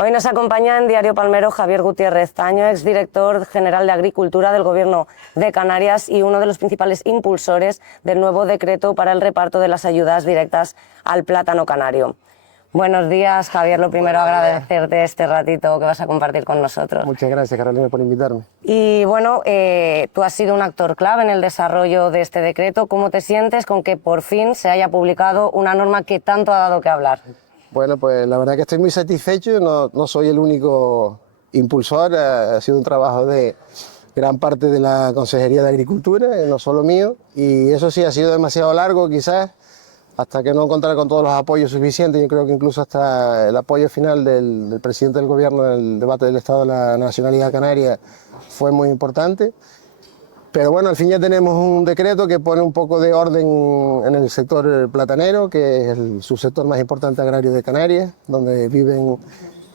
Hoy nos acompaña en Diario Palmero Javier Gutiérrez Taño, exdirector general de Agricultura del Gobierno de Canarias y uno de los principales impulsores del nuevo decreto para el reparto de las ayudas directas al plátano canario. Buenos días, Javier. Lo primero, agradecerte este ratito que vas a compartir con nosotros. Muchas gracias, Carolina, por invitarme. Y bueno, tú has sido un actor clave en el desarrollo de este decreto. ¿Cómo te sientes con que por fin se haya publicado una norma que tanto ha dado que hablar? Bueno, pues la verdad que estoy muy satisfecho. No soy el único impulsor. Ha sido un trabajo de gran parte de la Consejería de Agricultura, no solo mío. Y eso sí, ha sido demasiado largo, quizás, hasta que no encontrar con todos los apoyos suficientes. Yo creo que incluso hasta el apoyo final del presidente del gobierno en el debate del Estado de la Nacionalidad Canaria fue muy importante. Pero bueno, al fin ya tenemos un decreto que pone un poco de orden en el sector platanero, que es el subsector más importante agrario de Canarias, donde viven,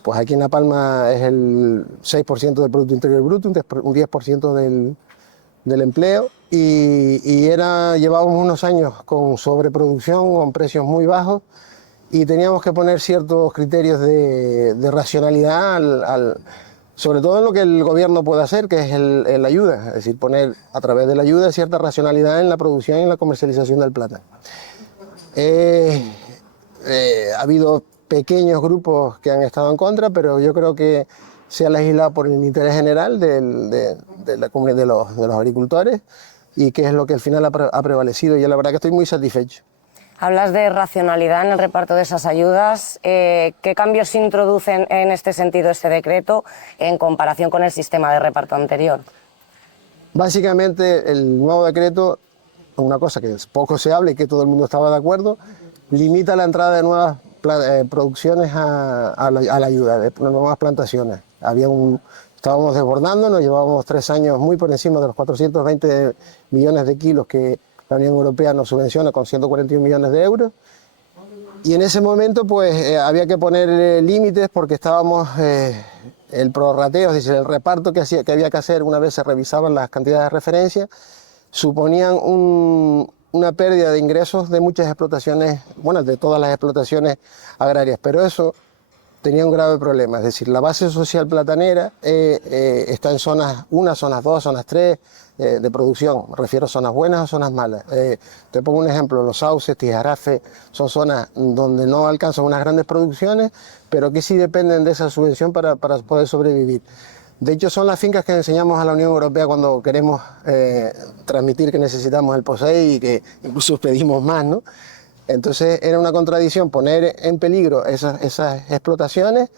pues aquí en La Palma es el 6% del Producto Interior Bruto, un 10% del empleo, y llevábamos unos años con sobreproducción, con precios muy bajos, y teníamos que poner ciertos criterios de racionalidad sobre todo en lo que el gobierno puede hacer, que es la ayuda, es decir, poner a través de la ayuda cierta racionalidad en la producción y en la comercialización del plátano. Ha habido pequeños grupos que han estado en contra, pero yo creo que se ha legislado por el interés general de los agricultores y que es lo que al final ha prevalecido. Y la verdad que estoy muy satisfecho. Hablas de racionalidad en el reparto de esas ayudas. ¿Qué cambios se introducen en este sentido este decreto en comparación con el sistema de reparto anterior? Básicamente el nuevo decreto, una cosa que poco se habla y que todo el mundo estaba de acuerdo, limita la entrada de nuevas producciones a la ayuda, de nuevas plantaciones. Estábamos desbordándonos, llevábamos 3 años muy por encima de los 420 millones de kilos que la Unión Europea nos subvenciona con 141 millones de euros. Y en ese momento pues había que poner límites porque estábamos, el prorrateo, es decir, el reparto que había que hacer una vez se revisaban las cantidades de referencia, suponían una pérdida de ingresos de muchas explotaciones, bueno, de todas las explotaciones agrarias, pero eso tenía un grave problema, es decir, la base social platanera está en zonas 1, zonas 2, zonas 3 de producción, me refiero a zonas buenas o zonas malas. Te pongo un ejemplo, los sauces, Tijarafe, son zonas donde no alcanzan unas grandes producciones, pero que sí dependen de esa subvención para poder sobrevivir. De hecho, son las fincas que enseñamos a la Unión Europea cuando queremos transmitir que necesitamos el POSEI y que incluso pedimos más, ¿no? Entonces era una contradicción poner en peligro esas explotaciones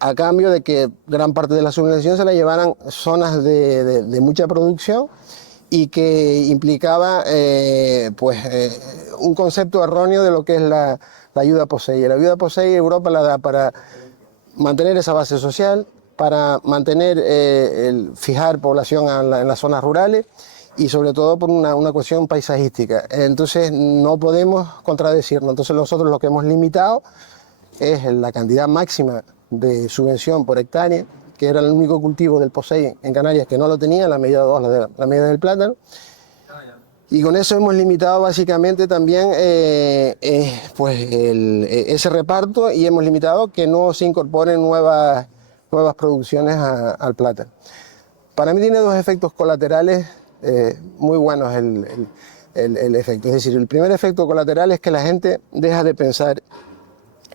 a cambio de que gran parte de la subvención se la llevaran zonas de mucha producción y que implicaba un concepto erróneo de lo que es la ayuda POSEI. La ayuda POSEI Europa la da para mantener esa base social, para fijar población en las zonas rurales y sobre todo por una cuestión paisajística. Entonces no podemos contradecirnos. Entonces nosotros lo que hemos limitado es la cantidad máxima de subvención por hectárea, que era el único cultivo del POSEI en Canarias que no lo tenía, la medida 2, la medida del plátano. Y con eso hemos limitado básicamente también ese reparto y hemos limitado que no se incorporen nuevas producciones al plátano. Para mí tiene 2 efectos colaterales muy buenos el efecto. Es decir, el primer efecto colateral es que la gente deja de pensar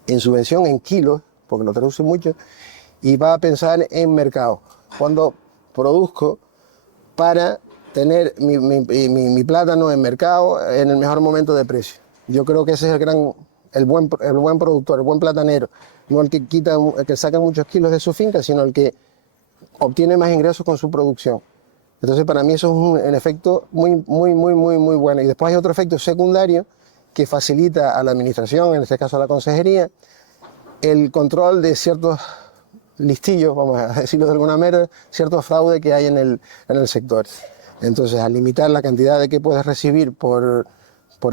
en subvención en kilos, porque lo traduce mucho, y va a pensar en mercado. Cuando produzco para tener mi plátano en mercado en el mejor momento de precio. Yo creo que ese es el buen productor, el buen platanero, no el que saca muchos kilos de su finca, sino el que obtiene más ingresos con su producción. Entonces para mí eso es un efecto muy bueno. Y después hay otro efecto secundario que facilita a la administración, en este caso a la consejería, el control de ciertos listillos, vamos a decirlo de alguna manera, ciertos fraudes que hay en el sector. Entonces, al limitar la cantidad de que puedes recibir por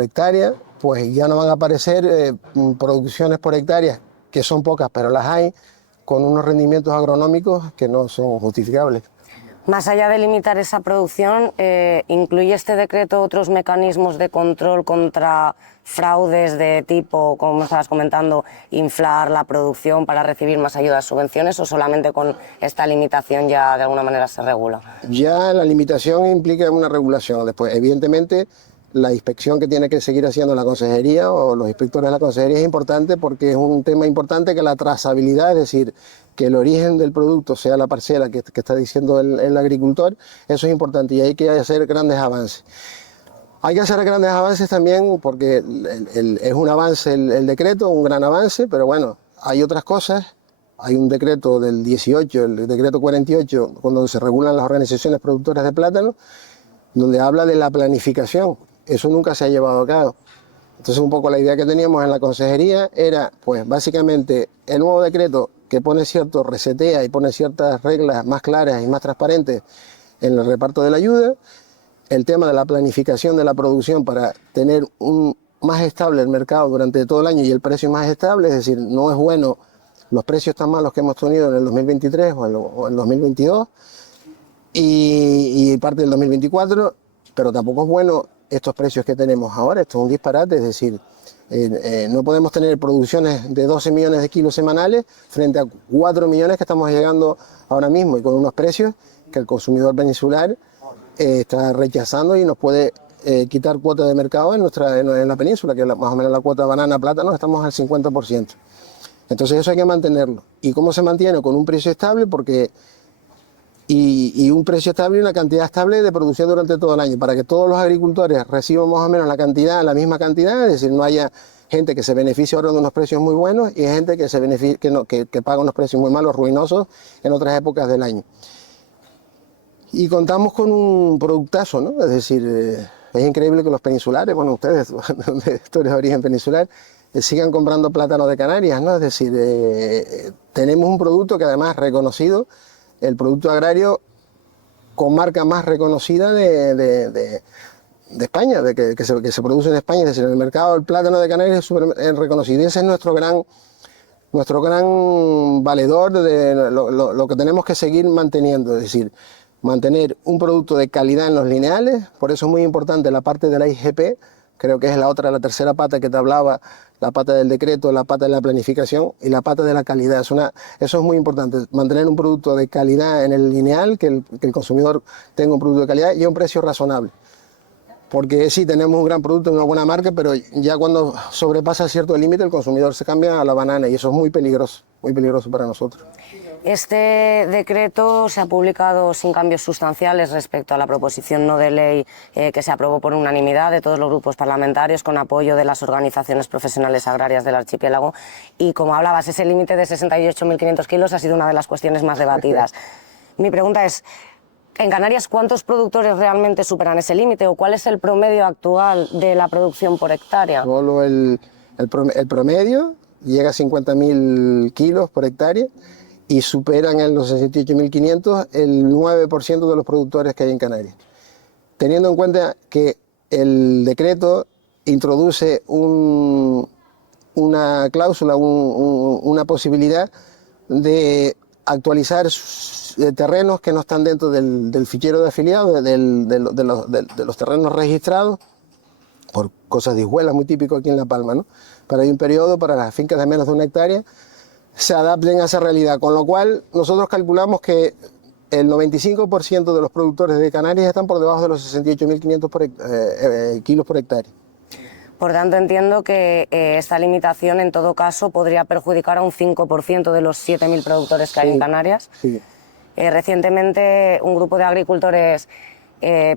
hectárea, pues ya no van a aparecer producciones por hectárea, que son pocas, pero las hay, con unos rendimientos agronómicos que no son justificables. Más allá de limitar esa producción, ¿incluye este decreto otros mecanismos de control contra fraudes de tipo, como me estabas comentando, inflar la producción para recibir más ayudas, subvenciones, o solamente con esta limitación ya de alguna manera se regula? Ya la limitación implica una regulación. Después, evidentemente, la inspección que tiene que seguir haciendo la consejería o los inspectores de la consejería es importante porque es un tema importante que la trazabilidad, es decir, que el origen del producto sea la parcela que está diciendo el agricultor, eso es importante y hay que hacer grandes avances. Hay que hacer grandes avances también porque es un avance el decreto, un gran avance, pero bueno, hay otras cosas. Hay un decreto del 18, el decreto 48, cuando se regulan las organizaciones productoras de plátano, donde habla de la planificación. Eso nunca se ha llevado a cabo. Entonces un poco la idea que teníamos en la consejería era, pues básicamente, el nuevo decreto que pone cierto, resetea y pone ciertas reglas más claras y más transparentes en el reparto de la ayuda, el tema de la planificación de la producción para tener más estable el mercado durante todo el año y el precio más estable, es decir, no es bueno los precios tan malos que hemos tenido en el 2023 o en el 2022 y parte del 2024, pero tampoco es bueno estos precios que tenemos ahora. Esto es un disparate, es decir, no podemos tener producciones de 12 millones de kilos semanales frente a 4 millones que estamos llegando ahora mismo y con unos precios que el consumidor peninsular está rechazando y nos puede quitar cuota de mercado en la península, que más o menos la cuota banana, plátano, estamos al 50%. Entonces eso hay que mantenerlo. ¿Y cómo se mantiene? Con un precio estable y un precio estable y una cantidad estable de producción durante todo el año, para que todos los agricultores reciban más o menos la misma cantidad, es decir, no haya gente que se beneficie ahora de unos precios muy buenos y gente que paga unos precios muy malos, ruinosos, en otras épocas del año. Y contamos con un productazo, ¿no? Es decir, es increíble que los peninsulares, bueno, ustedes, tú eres de origen peninsular, sigan comprando plátano de Canarias, ¿no? Es decir, tenemos un producto que además es reconocido, el producto agrario con marca más reconocida de España, que se produce en España, es decir, en el mercado del plátano de Canarias es súper reconocido y ese es nuestro gran valedor de lo que tenemos que seguir manteniendo, es decir, mantener un producto de calidad en los lineales. Por eso es muy importante la parte de la IGP, creo que es la tercera pata que te hablaba, la pata del decreto, la pata de la planificación y la pata de la calidad. Eso es muy importante, mantener un producto de calidad en el lineal, que el consumidor tenga un producto de calidad y a un precio razonable. Porque sí, tenemos un gran producto, una buena marca, pero ya cuando sobrepasa cierto límite el consumidor se cambia a la banana y eso es muy peligroso para nosotros. Este decreto se ha publicado sin cambios sustanciales respecto a la proposición no de ley que se aprobó por unanimidad de todos los grupos parlamentarios con apoyo de las organizaciones profesionales agrarias del archipiélago y, como hablabas, ese límite de 68.500 kilos ha sido una de las cuestiones más debatidas. Mi pregunta es, ¿en Canarias cuántos productores realmente superan ese límite o cuál es el promedio actual de la producción por hectárea? Solo el promedio llega a 50.000 kilos por hectárea y superan en los 68.500 el 9% de los productores que hay en Canarias. Teniendo en cuenta que el decreto introduce una cláusula, una posibilidad de actualizar terrenos que no están dentro del fichero de afiliados, de los terrenos registrados, por cosas de hijuelas muy típico aquí en La Palma, ¿no? Para un periodo, para las fincas de menos de 1 hectárea, se adapten a esa realidad, con lo cual nosotros calculamos que el 95% de los productores de Canarias están por debajo de los 68.500 kilos por hectárea. Por tanto, entiendo que esta limitación, en todo caso, podría perjudicar a un 5% de los 7.000 productores que hay en Canarias. Sí. Recientemente, un grupo de agricultores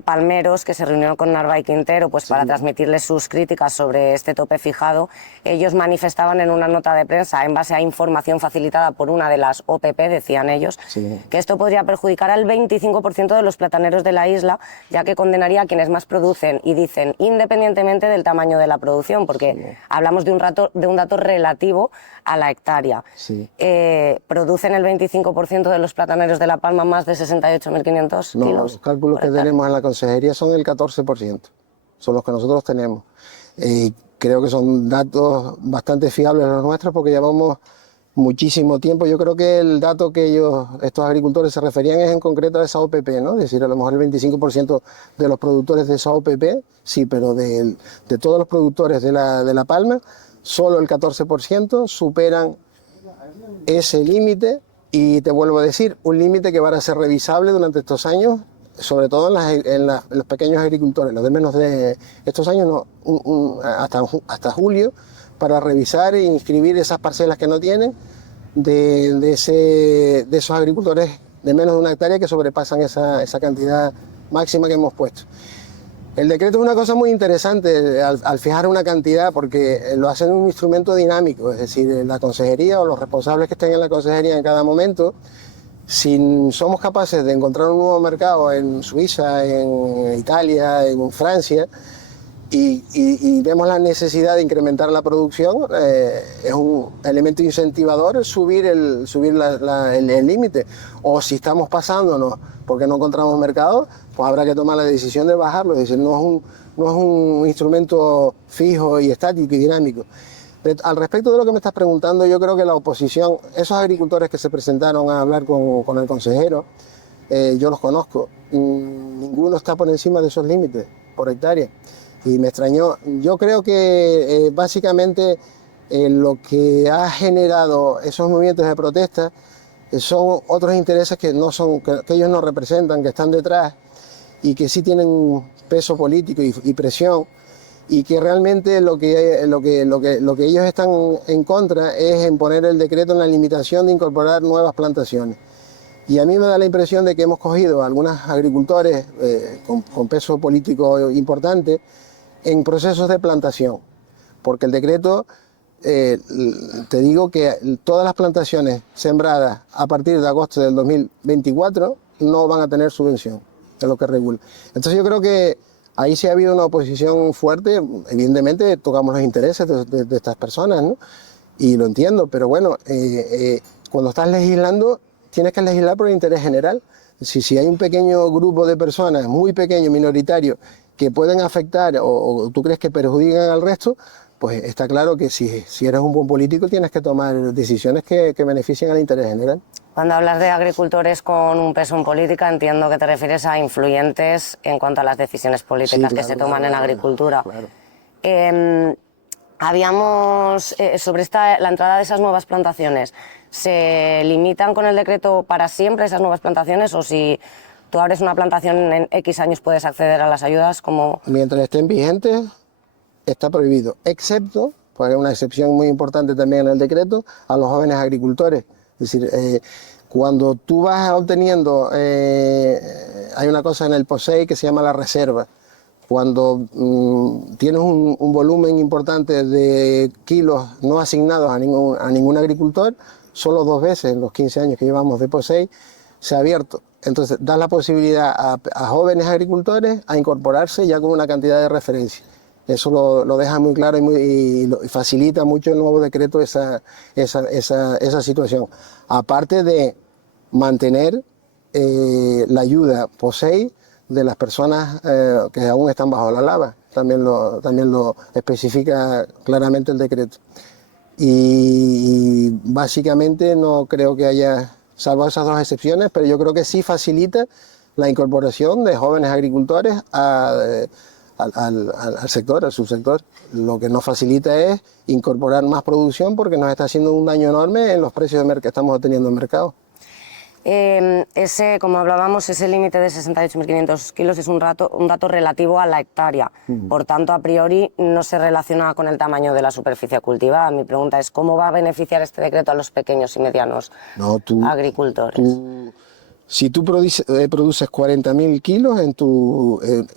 palmeros que se reunieron con Narváez Quintero para transmitirles sus críticas sobre este tope fijado, ellos manifestaban en una nota de prensa, en base a información facilitada por una de las OPP, decían ellos, que esto podría perjudicar al 25% de los plataneros de la isla, ya que condenaría a quienes más producen, y dicen, independientemente del tamaño de la producción, porque hablamos de un dato relativo a la hectárea. ¿Producen el 25% de los plataneros de La Palma más de 68.500 kilos? No, los cálculos que tenemos en la consejería son el 14%, son los que nosotros tenemos. Creo que son datos bastante fiables los nuestros porque llevamos muchísimo tiempo. Yo creo que el dato que estos agricultores se referían es en concreto a esa OPP, ¿no? Es decir, a lo mejor el 25% de los productores de esa OPP, sí, pero de todos los productores de la palma, solo el 14% superan ese límite, y te vuelvo a decir, un límite que va a ser revisable durante estos años, sobre todo en los pequeños agricultores, los de menos de estos años, no, hasta julio, para revisar e inscribir esas parcelas que no tienen de esos agricultores de menos de 1 hectárea que sobrepasan esa cantidad máxima que hemos puesto. El decreto es una cosa muy interesante al fijar una cantidad, porque lo hacen un instrumento dinámico, es decir, la consejería o los responsables que estén en la consejería en cada momento, si somos capaces de encontrar un nuevo mercado en Suiza, en Italia, en Francia, y vemos la necesidad de incrementar la producción, es un elemento incentivador subir el límite. O si estamos pasándonos porque no encontramos mercado, pues habrá que tomar la decisión de bajarlo. Es decir, no es un instrumento fijo y estático y dinámico. Al respecto de lo que me estás preguntando, yo creo que la oposición, esos agricultores que se presentaron a hablar con el consejero, yo los conozco, ninguno está por encima de esos límites por hectárea. Y me extrañó. Yo creo que básicamente lo que ha generado esos movimientos de protesta son otros intereses que ellos no representan, que están detrás y que sí tienen peso político y presión, y que realmente lo que ellos están en contra es en poner el decreto en la limitación de incorporar nuevas plantaciones. Y a mí me da la impresión de que hemos cogido a algunos agricultores con peso político importante en procesos de plantación, porque el decreto, te digo que todas las plantaciones sembradas a partir de agosto del 2024 no van a tener subvención, es lo que regula. Entonces yo creo que ahí sí ha habido una oposición fuerte. Evidentemente tocamos los intereses de estas personas, ¿no? Y lo entiendo, pero bueno, cuando estás legislando tienes que legislar por el interés general. Si hay un pequeño grupo de personas, muy pequeño, minoritario, que pueden afectar o tú crees que perjudican al resto, pues está claro que si eres un buen político tienes que tomar decisiones que beneficien al interés general. Cuando hablas de agricultores con un peso en política, entiendo que te refieres a influyentes en cuanto a las decisiones políticas que se toman en agricultura. Claro. Habíamos, sobre la entrada de esas nuevas plantaciones, ¿se limitan con el decreto para siempre esas nuevas plantaciones, o si tú abres una plantación en X años puedes acceder a las ayudas? Como... Mientras estén vigentes está prohibido, excepto, pues hay una excepción muy importante también en el decreto, a los jóvenes agricultores. Es decir, cuando tú vas obteniendo, hay una cosa en el POSEI que se llama la reserva. Cuando tienes un volumen importante de kilos no asignados a ningún agricultor, solo 2 veces en los 15 años que llevamos de POSEI se ha abierto. Entonces da la posibilidad a jóvenes agricultores a incorporarse ya con una cantidad de referencia. Eso lo deja muy claro y facilita mucho el nuevo decreto esa situación. Aparte de mantener la ayuda POSEI de las personas que aún están bajo la lava, también lo especifica claramente el decreto. Y básicamente no creo que haya, salvo esas 2 excepciones, pero yo creo que sí facilita la incorporación de jóvenes agricultores al sector, al subsector. Lo que nos facilita es incorporar más producción, porque nos está haciendo un daño enorme en los precios que estamos obteniendo en el mercado. Como hablábamos, ese límite de 68.500 kilos es un dato relativo a la hectárea. Por tanto, a priori no se relaciona con el tamaño de la superficie cultivada. Mi pregunta es, ¿cómo va a beneficiar este decreto a los pequeños y medianos agricultores? Si tú produces 40.000 kilos,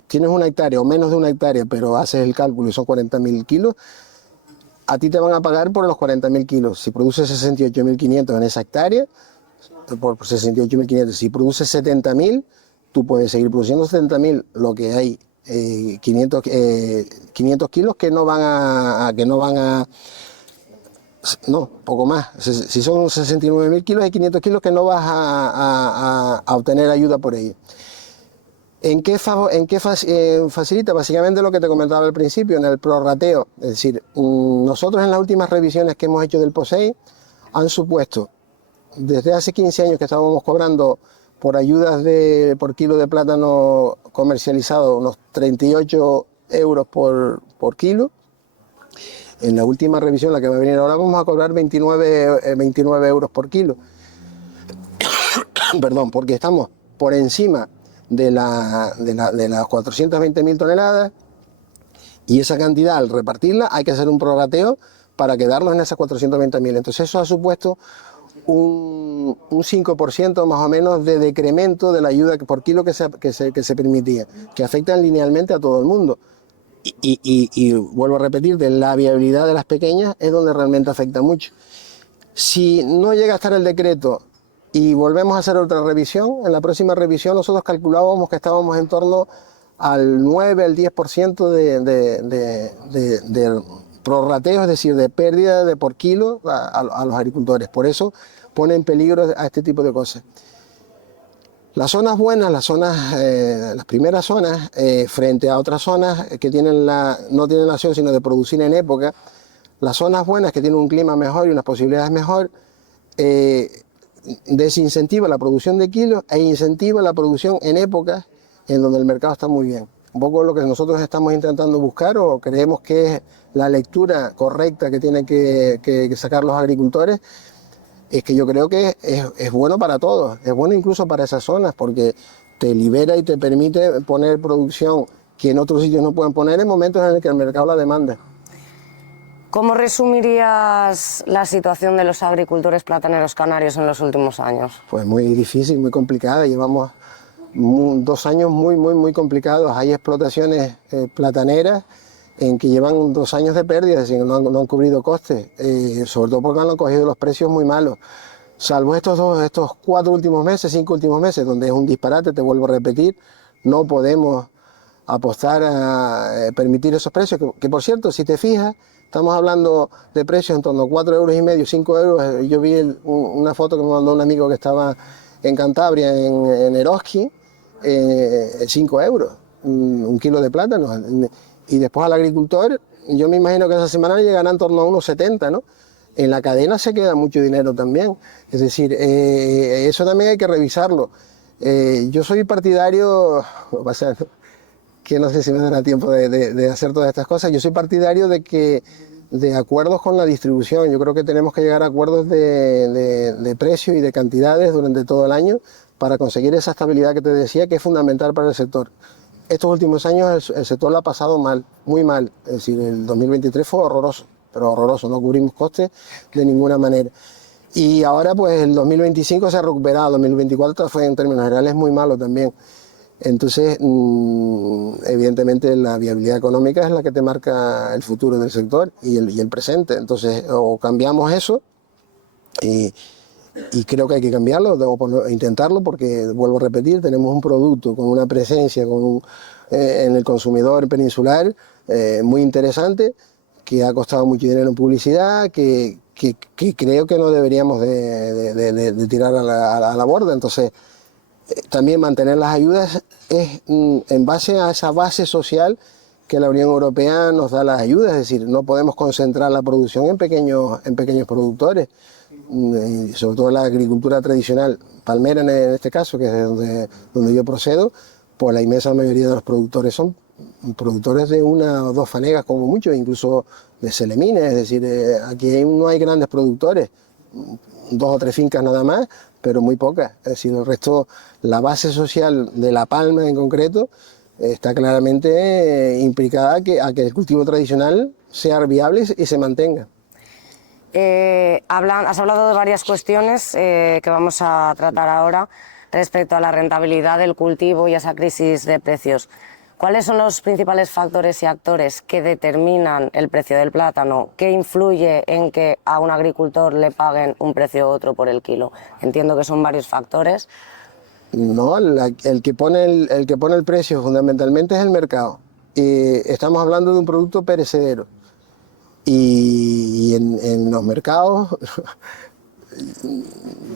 tienes 1 hectárea o menos de 1 hectárea, pero haces el cálculo y son 40.000 kilos, a ti te van a pagar por los 40.000 kilos. Si produces 68.500 en esa hectárea, por 68.500. Si produces 70.000, tú puedes seguir produciendo 70.000, lo que hay 500 kilos que no van a no, poco más. Si son 69.000 kilos, hay 500 kilos que no vas a obtener ayuda por ello. ¿En qué facilita? Básicamente lo que te comentaba al principio, en el prorrateo. Es decir, nosotros en las últimas revisiones que hemos hecho del POSEI, han supuesto, desde hace 15 años que estábamos cobrando por ayudas por kilo de plátano comercializado unos 38 euros por kilo. En la última revisión, la que va a venir ahora, vamos a cobrar 29 euros por kilo. Perdón, porque estamos por encima de las 420.000 toneladas, y esa cantidad, al repartirla, hay que hacer un prorrateo para quedarnos en esas 420.000. Entonces eso ha supuesto un 5% más o menos de decremento de la ayuda por kilo que se permitía, que afectan linealmente a todo el mundo. Y vuelvo a repetir, de la viabilidad de las pequeñas es donde realmente afecta mucho. Si no llega a estar el decreto y volvemos a hacer otra revisión, en la próxima revisión nosotros calculábamos que estábamos en torno al 9 al 10% de prorrateo, es decir, de pérdida de por kilo a los agricultores. Por eso pone en peligro a este tipo de cosas. Las zonas buenas, las primeras zonas, frente a otras zonas que no tienen la opción sino de producir en época, las zonas buenas que tienen un clima mejor y unas posibilidades mejor, desincentiva la producción de kilos e incentiva la producción en épocas en donde el mercado está muy bien. Un poco lo que nosotros estamos intentando buscar, o creemos que es la lectura correcta que tienen que sacar los agricultores, es que yo creo que es bueno para todos, es bueno incluso para esas zonas, porque te libera y te permite poner producción que en otros sitios no pueden poner en momentos en los que el mercado la demanda. ¿Cómo resumirías la situación de los agricultores plataneros canarios en los últimos años? Pues muy difícil, muy complicada. Llevamos 2 años muy complicados. Hay explotaciones plataneras en que llevan 2 años de pérdidas, es decir, no han cubrido costes, sobre todo porque han cogido los precios muy malos. Salvo estos 4 últimos meses, 5 últimos meses, donde es un disparate, te vuelvo a repetir, no podemos apostar a permitir esos precios, que por cierto, si te fijas, estamos hablando de precios en torno a 4,5 euros, 5 euros. Yo vi una foto que me mandó un amigo que estaba en Cantabria, en Eroski, 5 euros, un kilo de plátano. Y después al agricultor, yo me imagino que esa semana llegará en torno a unos 70, ¿no? En la cadena se queda mucho dinero también. Es decir, eso también hay que revisarlo. Yo soy partidario, que no sé si me dará tiempo de hacer todas estas cosas, yo soy partidario de acuerdos con la distribución. Yo creo que tenemos que llegar a acuerdos de precio y de cantidades durante todo el año para conseguir esa estabilidad que te decía, que es fundamental para el sector. Estos últimos años el sector lo ha pasado mal, muy mal. Es decir, el 2023 fue horroroso, pero horroroso, no cubrimos costes de ninguna manera. Y ahora pues el 2025 se ha recuperado, el 2024 fue en términos generales muy malo también. Entonces, evidentemente la viabilidad económica es la que te marca el futuro del sector y el presente. Entonces, o cambiamos eso, y creo que hay que cambiarlo, debo intentarlo, porque, vuelvo a repetir, tenemos un producto con una presencia en el consumidor peninsular muy interesante, que ha costado mucho dinero en publicidad, que creo que no deberíamos de tirar a la borda. Entonces, también mantener las ayudas es en base a esa base social que la Unión Europea nos da las ayudas. Es decir, no podemos concentrar la producción en pequeños productores, sobre todo en la agricultura tradicional palmera en este caso, que es donde yo procedo. Pues la inmensa mayoría de los productores son productores de 1 o 2 fanegas como mucho, incluso de selemines. Es decir, aquí no hay grandes productores, 2 o 3 fincas nada más, pero muy pocas. Es decir, el resto, la base social de La Palma en concreto, está claramente implicada a que el cultivo tradicional sea viable y se mantenga. Has hablado de varias cuestiones que vamos a tratar ahora respecto a la rentabilidad del cultivo y a esa crisis de precios. ¿Cuáles son los principales factores y actores que determinan el precio del plátano? ¿Qué influye en que a un agricultor le paguen un precio u otro por el kilo? Entiendo que son varios factores. No, el que pone el precio fundamentalmente es el mercado. Estamos hablando de un producto perecedero. Y en los mercados,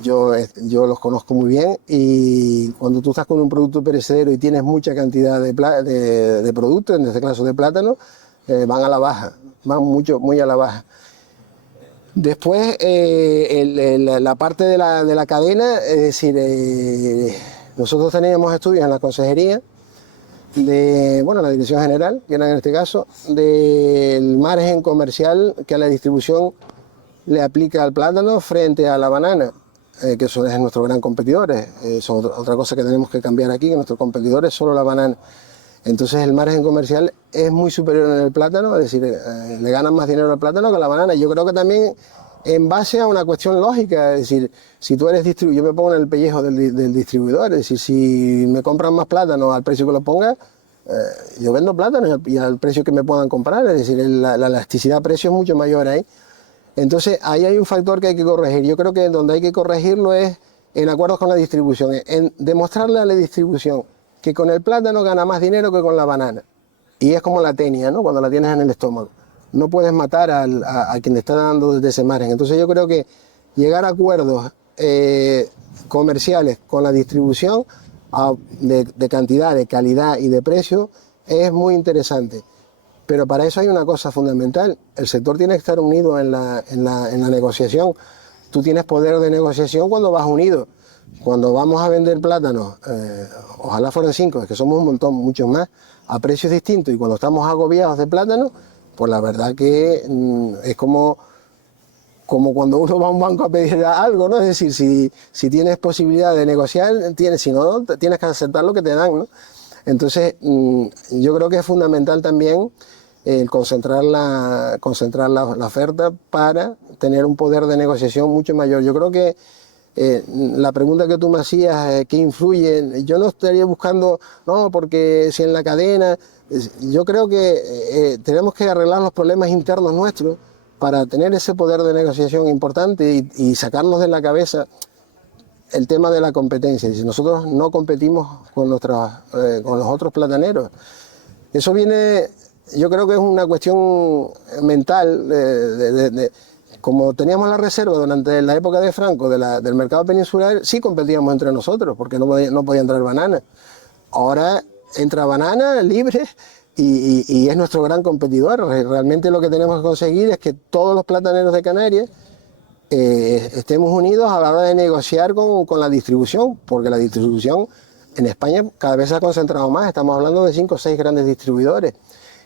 yo los conozco muy bien, y cuando tú estás con un producto perecedero y tienes mucha cantidad de productos, en este caso de plátano, van a la baja, van muy a la baja. Después, la parte de la cadena, es decir, nosotros teníamos estudios en la consejería, bueno, la dirección general, que era en este caso, del margen comercial que a la distribución le aplica al plátano frente a la banana, que son nuestros gran competidores. Son otra cosa que tenemos que cambiar aquí, que nuestro competidor es solo la banana. Entonces el margen comercial es muy superior en el plátano, es decir, le ganan más dinero al plátano que a la banana. Yo creo que también en base a una cuestión lógica, es decir, si tú eres distribuidor, yo me pongo en el pellejo del distribuidor, es decir, si me compran más plátano al precio que lo ponga, yo vendo plátano y al precio que me puedan comprar, es decir, la elasticidad de precio es mucho mayor ahí. Entonces ahí hay un factor que hay que corregir. Yo creo que donde hay que corregirlo es en acuerdos con la distribución, en demostrarle a la distribución que con el plátano gana más dinero que con la banana. Y es como la tenia, ¿no? Cuando la tienes en el estómago. No puedes matar a quien le está dando desde ese margen. Entonces yo creo que llegar a acuerdos comerciales con la distribución de cantidad, de calidad y de precio es muy interesante. Pero para eso hay una cosa fundamental. El sector tiene que estar unido en la negociación. Tú tienes poder de negociación cuando vas unido. Cuando vamos a vender plátanos, ojalá fueran 5, es que somos un montón, muchos más, a precios distintos, y cuando estamos agobiados de plátano, pues la verdad que es como cuando uno va a un banco a pedir algo, ¿no? Es decir, si tienes posibilidad de negociar, si no, tienes que aceptar lo que te dan, ¿no? Entonces, yo creo que es fundamental también concentrar la oferta para tener un poder de negociación mucho mayor. Yo creo que la pregunta que tú me hacías, ¿qué influye? Yo no estaría buscando, no, porque si en la cadena, yo creo que tenemos que arreglar los problemas internos nuestros para tener ese poder de negociación importante y sacarnos de la cabeza el tema de la competencia. Si nosotros no competimos con los otros plataneros, eso viene, yo creo que es una cuestión mental, como teníamos la reserva durante la época de Franco del mercado peninsular, sí competíamos entre nosotros, porque no podía entrar banana. Ahora entra banana libre y es nuestro gran competidor. Realmente lo que tenemos que conseguir es que todos los plataneros de Canarias estemos unidos a la hora de negociar con la distribución, porque la distribución en España cada vez se ha concentrado más. Estamos hablando de 5 o 6 grandes distribuidores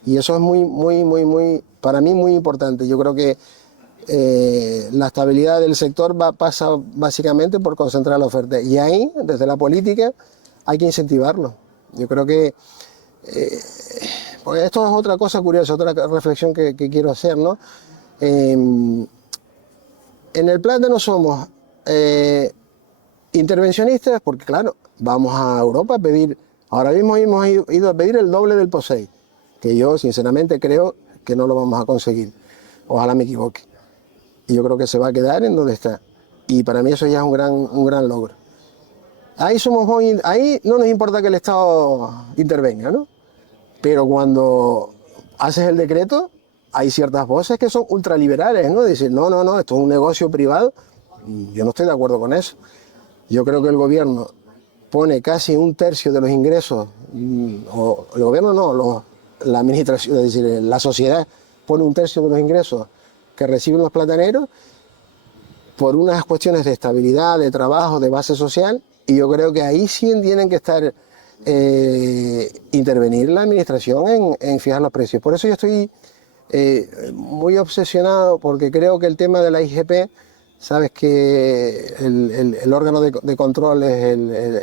y eso es muy, para mí muy importante. Yo creo que la estabilidad del sector pasa básicamente por concentrar la oferta, y ahí, desde la política, hay que incentivarlo. Yo creo que porque esto es otra cosa curiosa, otra reflexión que quiero hacer, ¿no? En el plátano somos intervencionistas porque, claro, vamos a Europa a pedir, ahora mismo hemos ido a pedir el doble del POSEI, que yo sinceramente creo que no lo vamos a conseguir. Ojalá me equivoque. Y yo creo que se va a quedar en donde está. Y para mí eso ya es un gran logro. Ahí no nos importa que el Estado intervenga, ¿no? Pero cuando haces el decreto, hay ciertas voces que son ultraliberales, ¿no? Dicen, no, esto es un negocio privado. Yo no estoy de acuerdo con eso. Yo creo que el gobierno pone casi 1/3 de los ingresos, o el gobierno no, la administración, es decir, la sociedad pone 1/3 de los ingresos que reciben los plataneros por unas cuestiones de estabilidad, de trabajo, de base social, y yo creo que ahí sí tienen que estar, intervenir la administración en fijar los precios. Por eso yo estoy muy obsesionado, porque creo que el tema de la IGP, sabes que el órgano de control es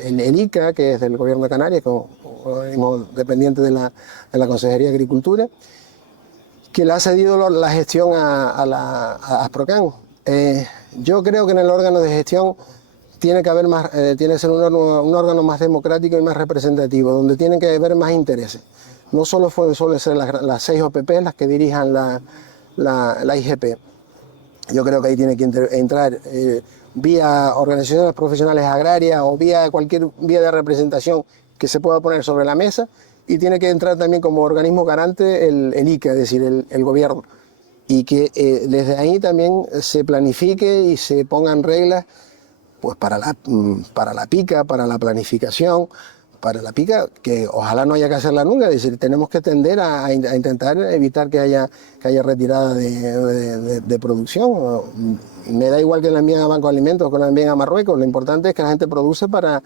el ICA, que es del Gobierno de Canarias, como organismo dependiente de la Consejería de Agricultura, que le ha cedido la gestión a Asprocan. Yo creo que en el órgano de gestión tiene que ser un órgano más democrático y más representativo, donde tienen que haber más intereses. No solo suelen ser las 6 OPP las que dirijan la IGP. Yo creo que ahí tiene que entrar vía organizaciones profesionales agrarias o vía cualquier vía de representación que se pueda poner sobre la mesa, y tiene que entrar también como organismo garante el ICA, es decir, el gobierno, y que desde ahí también se planifique y se pongan reglas pues para la pica, para la planificación, para la pica, que ojalá no haya que hacerla nunca, es decir, tenemos que tender a intentar evitar que haya retirada de producción. Me da igual que la envíen a Banco de Alimentos o que la envíen a Marruecos, lo importante es que la gente produce para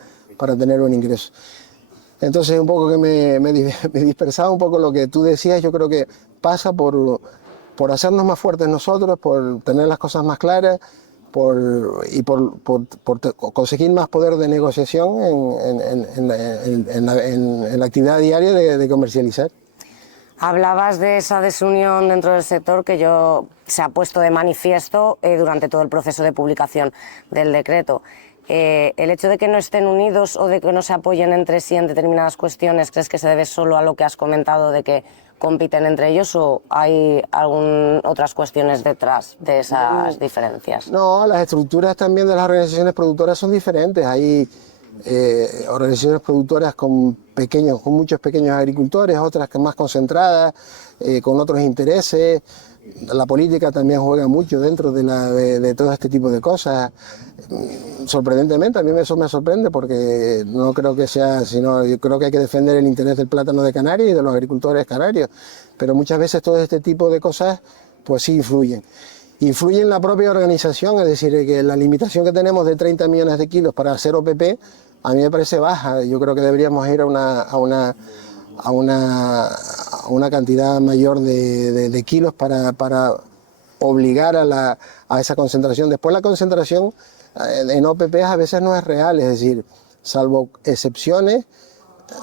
tener un ingreso. Entonces, un poco que me dispersaba un poco lo que tú decías, yo creo que pasa por hacernos más fuertes nosotros, por tener las cosas más claras, por conseguir más poder de negociación en la actividad diaria de comercializar. Hablabas de esa desunión dentro del sector que se ha puesto de manifiesto durante todo el proceso de publicación del decreto. ¿El hecho de que no estén unidos o de que no se apoyen entre sí en determinadas cuestiones, crees que se debe solo a lo que has comentado de que compiten entre ellos o hay otras cuestiones detrás de esas diferencias? No, las estructuras también de las organizaciones productoras son diferentes. Hay organizaciones productoras con muchos pequeños agricultores, otras que más concentradas, con otros intereses. La política también juega mucho dentro de todo este tipo de cosas. Sorprendentemente, a mí eso me sorprende porque no creo que sea, sino yo creo que hay que defender el interés del plátano de Canarias y de los agricultores canarios, pero muchas veces todo este tipo de cosas pues sí influyen. Influye en la propia organización, es decir, que la limitación que tenemos de 30 millones de kilos para hacer OPP a mí me parece baja. Yo creo que deberíamos ir a una cantidad mayor de kilos para obligar a esa concentración. Después la concentración en OPP a veces no es real, es decir, salvo excepciones,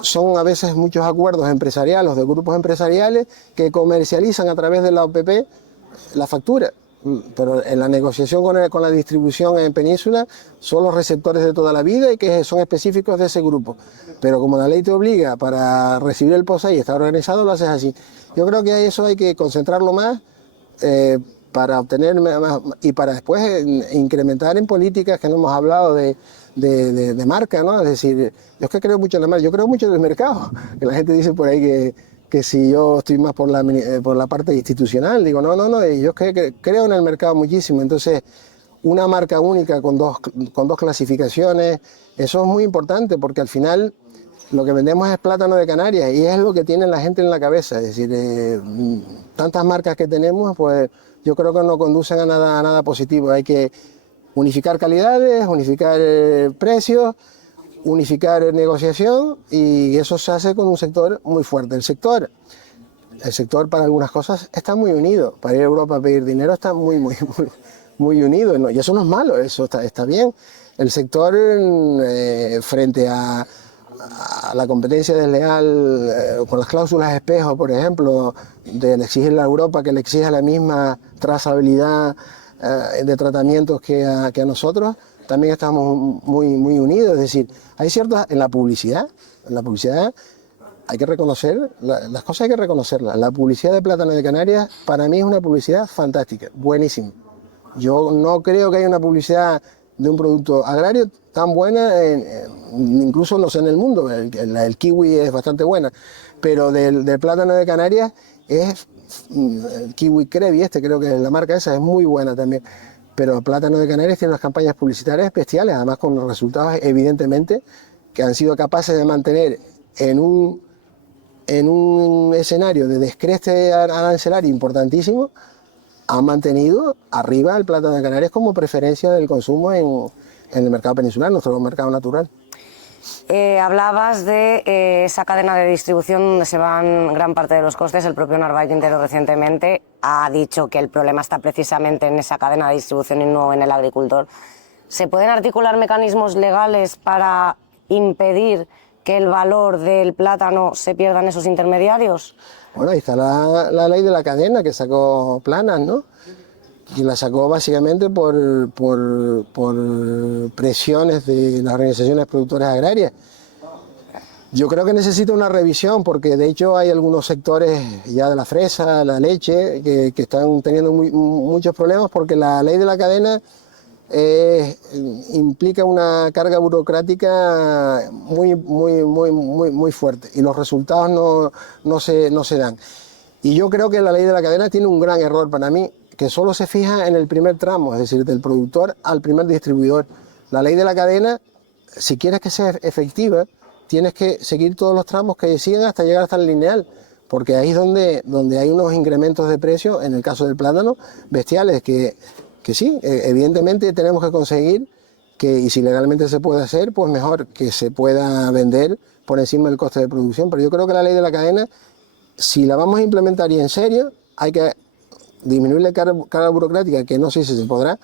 son a veces muchos acuerdos empresariales, de grupos empresariales que comercializan a través de la OPP la factura. Pero en la negociación con la distribución en Península son los receptores de toda la vida y que son específicos de ese grupo. Pero como la ley te obliga para recibir el POSEI y estar organizado, lo haces así. Yo creo que eso hay que concentrarlo más para obtener más, y para después incrementar en políticas que no hemos hablado de marca, ¿no? Es decir, yo es que creo mucho en la marca, yo creo mucho en el mercado, que la gente dice por ahí que si yo estoy más por la parte institucional, digo, no, yo creo en el mercado muchísimo. Entonces, una marca única con dos clasificaciones, eso es muy importante porque al final lo que vendemos es plátano de Canarias y es lo que tiene la gente en la cabeza. Es decir, tantas marcas que tenemos, pues yo creo que no conducen a nada positivo. Hay que unificar calidades, unificar precios, unificar negociación y eso se hace con un sector muy fuerte. El sector para algunas cosas está muy unido. Para ir a Europa a pedir dinero está muy unido, ¿no? Y eso no es malo, eso está bien. El sector frente a la competencia desleal con las cláusulas espejo, por ejemplo, de exigirle a Europa que le exija la misma trazabilidad de tratamientos que a nosotros, también estamos muy unidos. Es decir, hay ciertas, en la publicidad hay que reconocer, las cosas hay que reconocerlas. La publicidad de Plátano de Canarias para mí es una publicidad fantástica, buenísima. Yo no creo que haya una publicidad de un producto agrario tan buena, incluso no sé en el mundo, el kiwi es bastante buena, pero del Plátano de Canarias es el kiwi Crevi, creo que la marca esa es muy buena también. Pero el Plátano de Canarias tiene unas campañas publicitarias bestiales, además con los resultados evidentemente que han sido capaces de mantener en un escenario de descreste arancelario importantísimo, han mantenido arriba el Plátano de Canarias como preferencia del consumo en el mercado peninsular, nuestro mercado natural. Hablabas de esa cadena de distribución donde se van gran parte de los costes. El propio Narváez Quintero recientemente ha dicho que el problema está precisamente en esa cadena de distribución y no en el agricultor. ¿Se pueden articular mecanismos legales para impedir que el valor del plátano se pierda en esos intermediarios? Bueno, ahí está la ley de la cadena que sacó Planas, ¿no? Y la sacó básicamente por presiones de las organizaciones productoras agrarias. Yo creo que necesita una revisión porque de hecho hay algunos sectores ya de la fresa, la leche, que están teniendo muchos problemas porque la ley de la cadena implica una carga burocrática muy fuerte y los resultados no se dan. Y yo creo que la ley de la cadena tiene un gran error para mí, que solo se fija en el primer tramo, es decir, del productor al primer distribuidor. La ley de la cadena, si quieres que sea efectiva, tienes que seguir todos los tramos que siguen hasta llegar hasta el lineal, porque ahí es donde hay unos incrementos de precio, en el caso del plátano, bestiales, que sí, evidentemente tenemos que conseguir que, y si legalmente se puede hacer, pues mejor que se pueda vender por encima del coste de producción. Pero yo creo que la ley de la cadena, si la vamos a implementar y en serio, hay que disminuir la carga burocrática, que no sé si se podrá,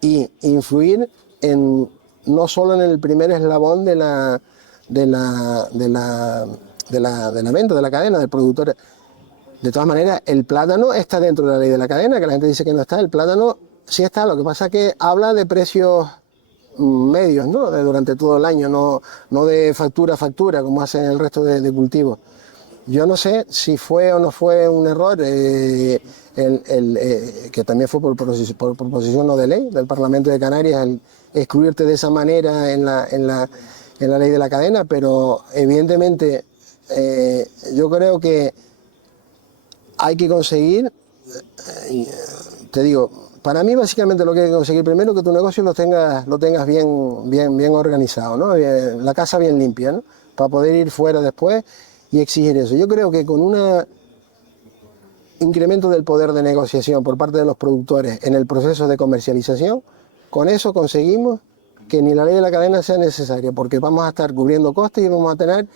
y influir no solo en el primer eslabón de la venta, de la cadena, del productor. De todas maneras, el plátano está dentro de la ley de la cadena, que la gente dice que no está. El plátano sí está, lo que pasa es que habla de precios medios, ¿no? Durante todo el año, no de factura a factura, como hacen el resto de cultivos. Yo no sé si fue o no fue un error, que también fue por proposición no de ley del Parlamento de Canarias, el excluirte de esa manera en la ley de la cadena, pero evidentemente yo creo que hay que conseguir, te digo, para mí básicamente lo que hay que conseguir primero es que tu negocio lo tengas bien organizado, ¿no? La casa bien limpia, ¿no? Para poder ir fuera después y exigir eso. Yo creo que con un incremento del poder de negociación por parte de los productores en el proceso de comercialización, con eso conseguimos que ni la ley de la cadena sea necesaria, porque vamos a estar cubriendo costes y vamos a tener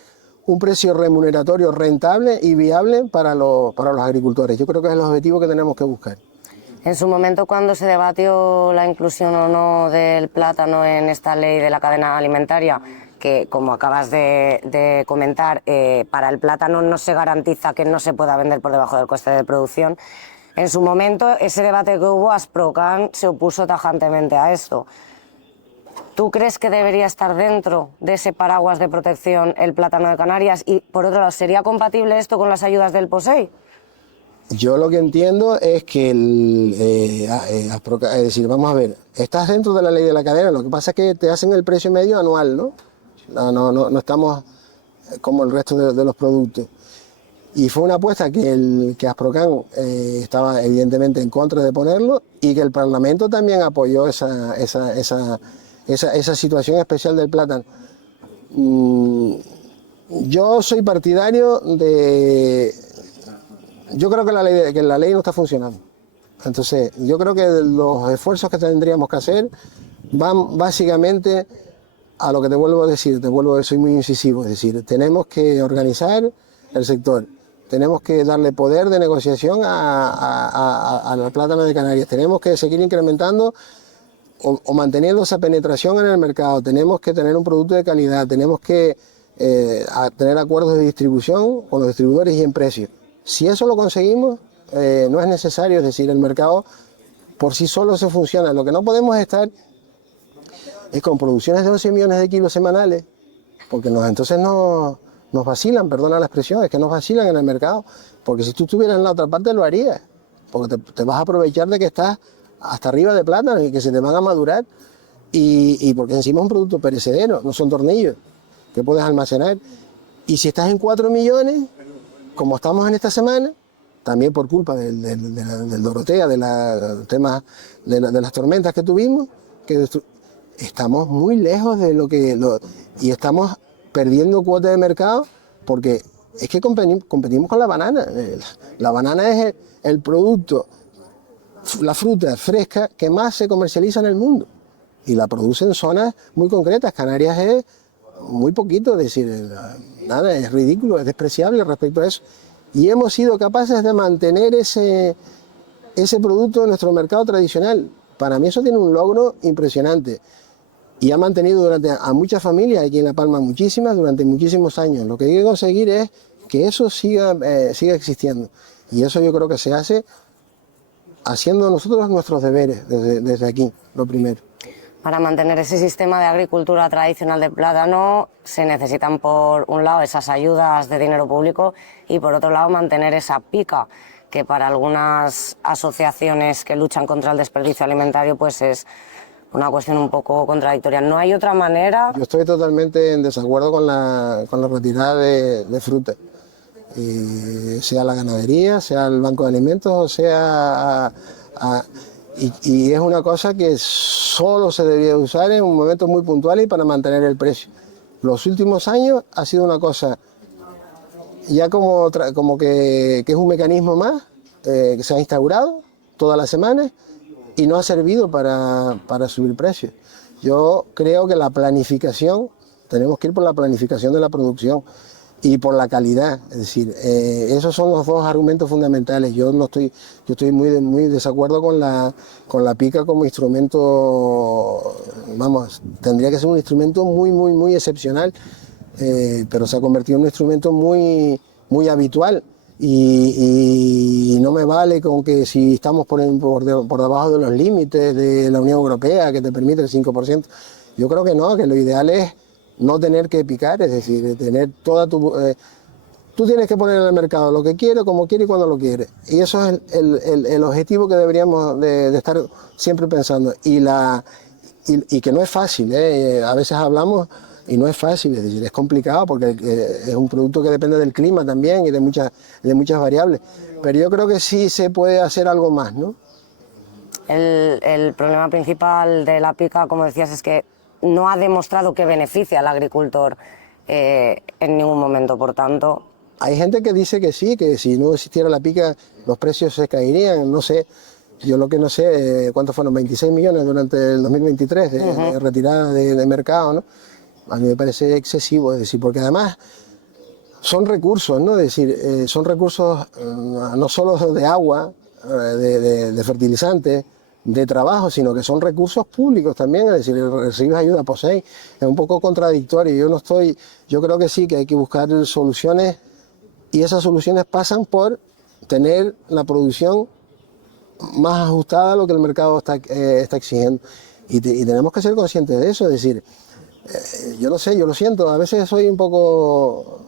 un precio remuneratorio rentable y viable para los agricultores. Yo creo que es el objetivo que tenemos que buscar. En su momento, cuando se debatió la inclusión o no del plátano en esta ley de la cadena alimentaria, que como acabas de comentar, para el plátano no se garantiza que no se pueda vender por debajo del coste de producción, en su momento ese debate que hubo, Asprocan se opuso tajantemente a esto. ¿Tú crees que debería estar dentro de ese paraguas de protección el plátano de Canarias? Y por otro lado, ¿sería compatible esto con las ayudas del POSEI? Yo lo que entiendo es que es decir, vamos a ver, estás dentro de la ley de la cadena, lo que pasa es que te hacen el precio medio anual, ¿no? No estamos como el resto de los productos. Y fue una apuesta que Asprocan estaba evidentemente en contra de ponerlo y que el Parlamento también apoyó esa situación especial del plátano. Yo soy partidario yo creo que la ley no está funcionando. Entonces, yo creo que los esfuerzos que tendríamos que hacer van básicamente a lo que te vuelvo a decir, soy muy incisivo, es decir, tenemos que organizar el sector, tenemos que darle poder de negociación al plátano de Canarias, tenemos que seguir incrementando o manteniendo esa penetración en el mercado, tenemos que tener un producto de calidad, tenemos que tener acuerdos de distribución con los distribuidores y en precio. Si eso lo conseguimos, no es necesario, es decir, el mercado por sí solo se funciona. Lo que no podemos estar es con producciones de 11 millones de kilos semanales, porque entonces nos vacilan, perdona la expresión, es que nos vacilan en el mercado, porque si tú estuvieras en la otra parte lo harías, porque te vas a aprovechar de que estás hasta arriba de plátano y que se te van a madurar, y porque encima es un producto perecedero, no son tornillos que puedes almacenar. Y si estás en 4 millones, como estamos en esta semana, también por culpa del Dorotea, del tema de las tormentas que tuvimos, que estamos muy lejos de y estamos perdiendo cuota de mercado, porque es que competimos con la banana. La banana es el producto, la fruta fresca que más se comercializa en el mundo, y la producen en zonas muy concretas. Canarias es muy poquito, es decir, nada, es ridículo, es despreciable respecto a eso. Y hemos sido capaces de mantener ese producto en nuestro mercado tradicional. Para mí eso tiene un logro impresionante. Y ha mantenido a muchas familias, aquí en La Palma muchísimas, durante muchísimos años. Lo que hay que conseguir es que eso siga existiendo. Y eso yo creo que se hace haciendo nosotros nuestros deberes desde aquí, lo primero. Para mantener ese sistema de agricultura tradicional de plátano se necesitan, por un lado, esas ayudas de dinero público y, por otro lado, mantener esa pica, que para algunas asociaciones que luchan contra el desperdicio alimentario pues es una cuestión un poco contradictoria. ¿No hay otra manera? Yo estoy totalmente en desacuerdo con la retirada de fruta, sea la ganadería, sea el banco de alimentos, o sea... Y es una cosa que solo se debería usar en un momento muy puntual y para mantener el precio. Los últimos años ha sido una cosa ya como que es un mecanismo más que se ha instaurado todas las semanas y no ha servido para subir precios. Yo creo que la planificación, tenemos que ir por la planificación de la producción y por la calidad, es decir, esos son los dos argumentos fundamentales. Yo estoy muy desacuerdo con la pica como instrumento, vamos, tendría que ser un instrumento muy excepcional, pero se ha convertido en un instrumento muy habitual y no me vale con que si estamos por debajo de los límites de la Unión Europea que te permite el 5%, yo creo que no, que lo ideal es no tener que picar, es decir, tener toda tú tienes que poner en el mercado lo que quiere, como quiere y cuando lo quiere. Y eso es el objetivo que deberíamos de estar siempre pensando. Y que no es fácil, ¿eh? A veces hablamos y no es fácil, es decir, es complicado porque es un producto que depende del clima también y de muchas variables. Pero yo creo que sí se puede hacer algo más, ¿no? El problema principal de la pica, como decías, es que no ha demostrado que beneficia al agricultor en ningún momento, por tanto. Hay gente que dice que sí, que si no existiera la pica los precios se caerían, no sé. Yo lo que no sé, ¿cuántos fueron? 26 millones durante el 2023 de retirada de mercado, ¿no? A mí me parece excesivo, es decir, porque además son recursos, ¿no? Es decir, son recursos no solo de agua, de fertilizantes, de trabajo, sino que son recursos públicos también, es decir, recibes ayuda POSEI, es un poco contradictorio. Yo creo que sí, que hay que buscar soluciones y esas soluciones pasan por tener la producción más ajustada a lo que el mercado está exigiendo y tenemos que ser conscientes de eso, es decir, yo no sé, yo lo siento, a veces soy un poco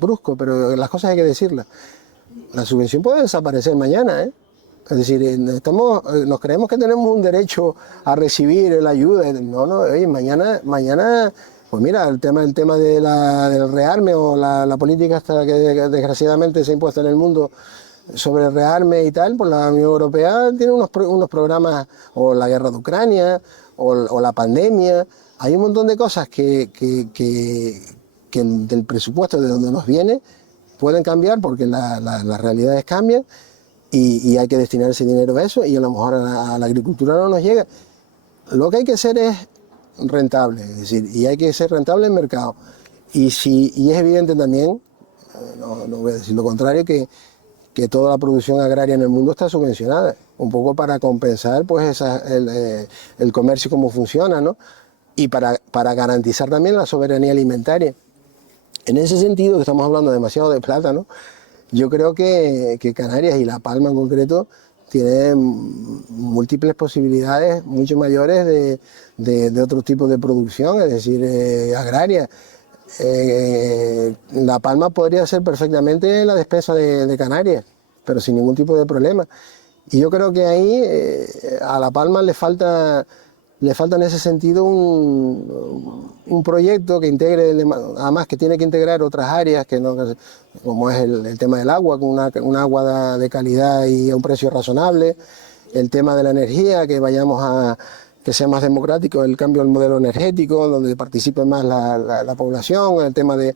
brusco, pero las cosas hay que decirlas. La subvención puede desaparecer mañana, ¿eh? Es decir, nos creemos que tenemos un derecho a recibir la ayuda. No, oye, mañana, pues mira, el tema del rearme o la política hasta que desgraciadamente se ha impuesto en el mundo sobre el rearme y tal, pues la Unión Europea tiene unos programas, o la guerra de Ucrania, o la pandemia. Hay un montón de cosas que del presupuesto de donde nos viene pueden cambiar porque las realidades cambian. Y hay que destinar ese dinero a eso y a lo mejor a la agricultura no nos llega. Lo que hay que hacer es rentable, es decir, y hay que ser rentable en el mercado. Y es evidente también, no voy a decir lo contrario, que toda la producción agraria en el mundo está subvencionada, un poco para compensar pues el comercio como funciona, ¿no? Y para garantizar también la soberanía alimentaria. En ese sentido, que estamos hablando demasiado de plata, ¿no? Yo creo que Canarias y La Palma en concreto tienen múltiples posibilidades mucho mayores de otro tipo de producción, es decir, agraria. La Palma podría ser perfectamente la despensa de Canarias, pero sin ningún tipo de problema. Y yo creo que ahí a La Palma le falta en ese sentido un proyecto que integre, además que tiene que integrar otras áreas, como es el tema del agua, con un agua de calidad y a un precio razonable, el tema de la energía, que sea más democrático el cambio del modelo energético, donde participe más la población, el tema de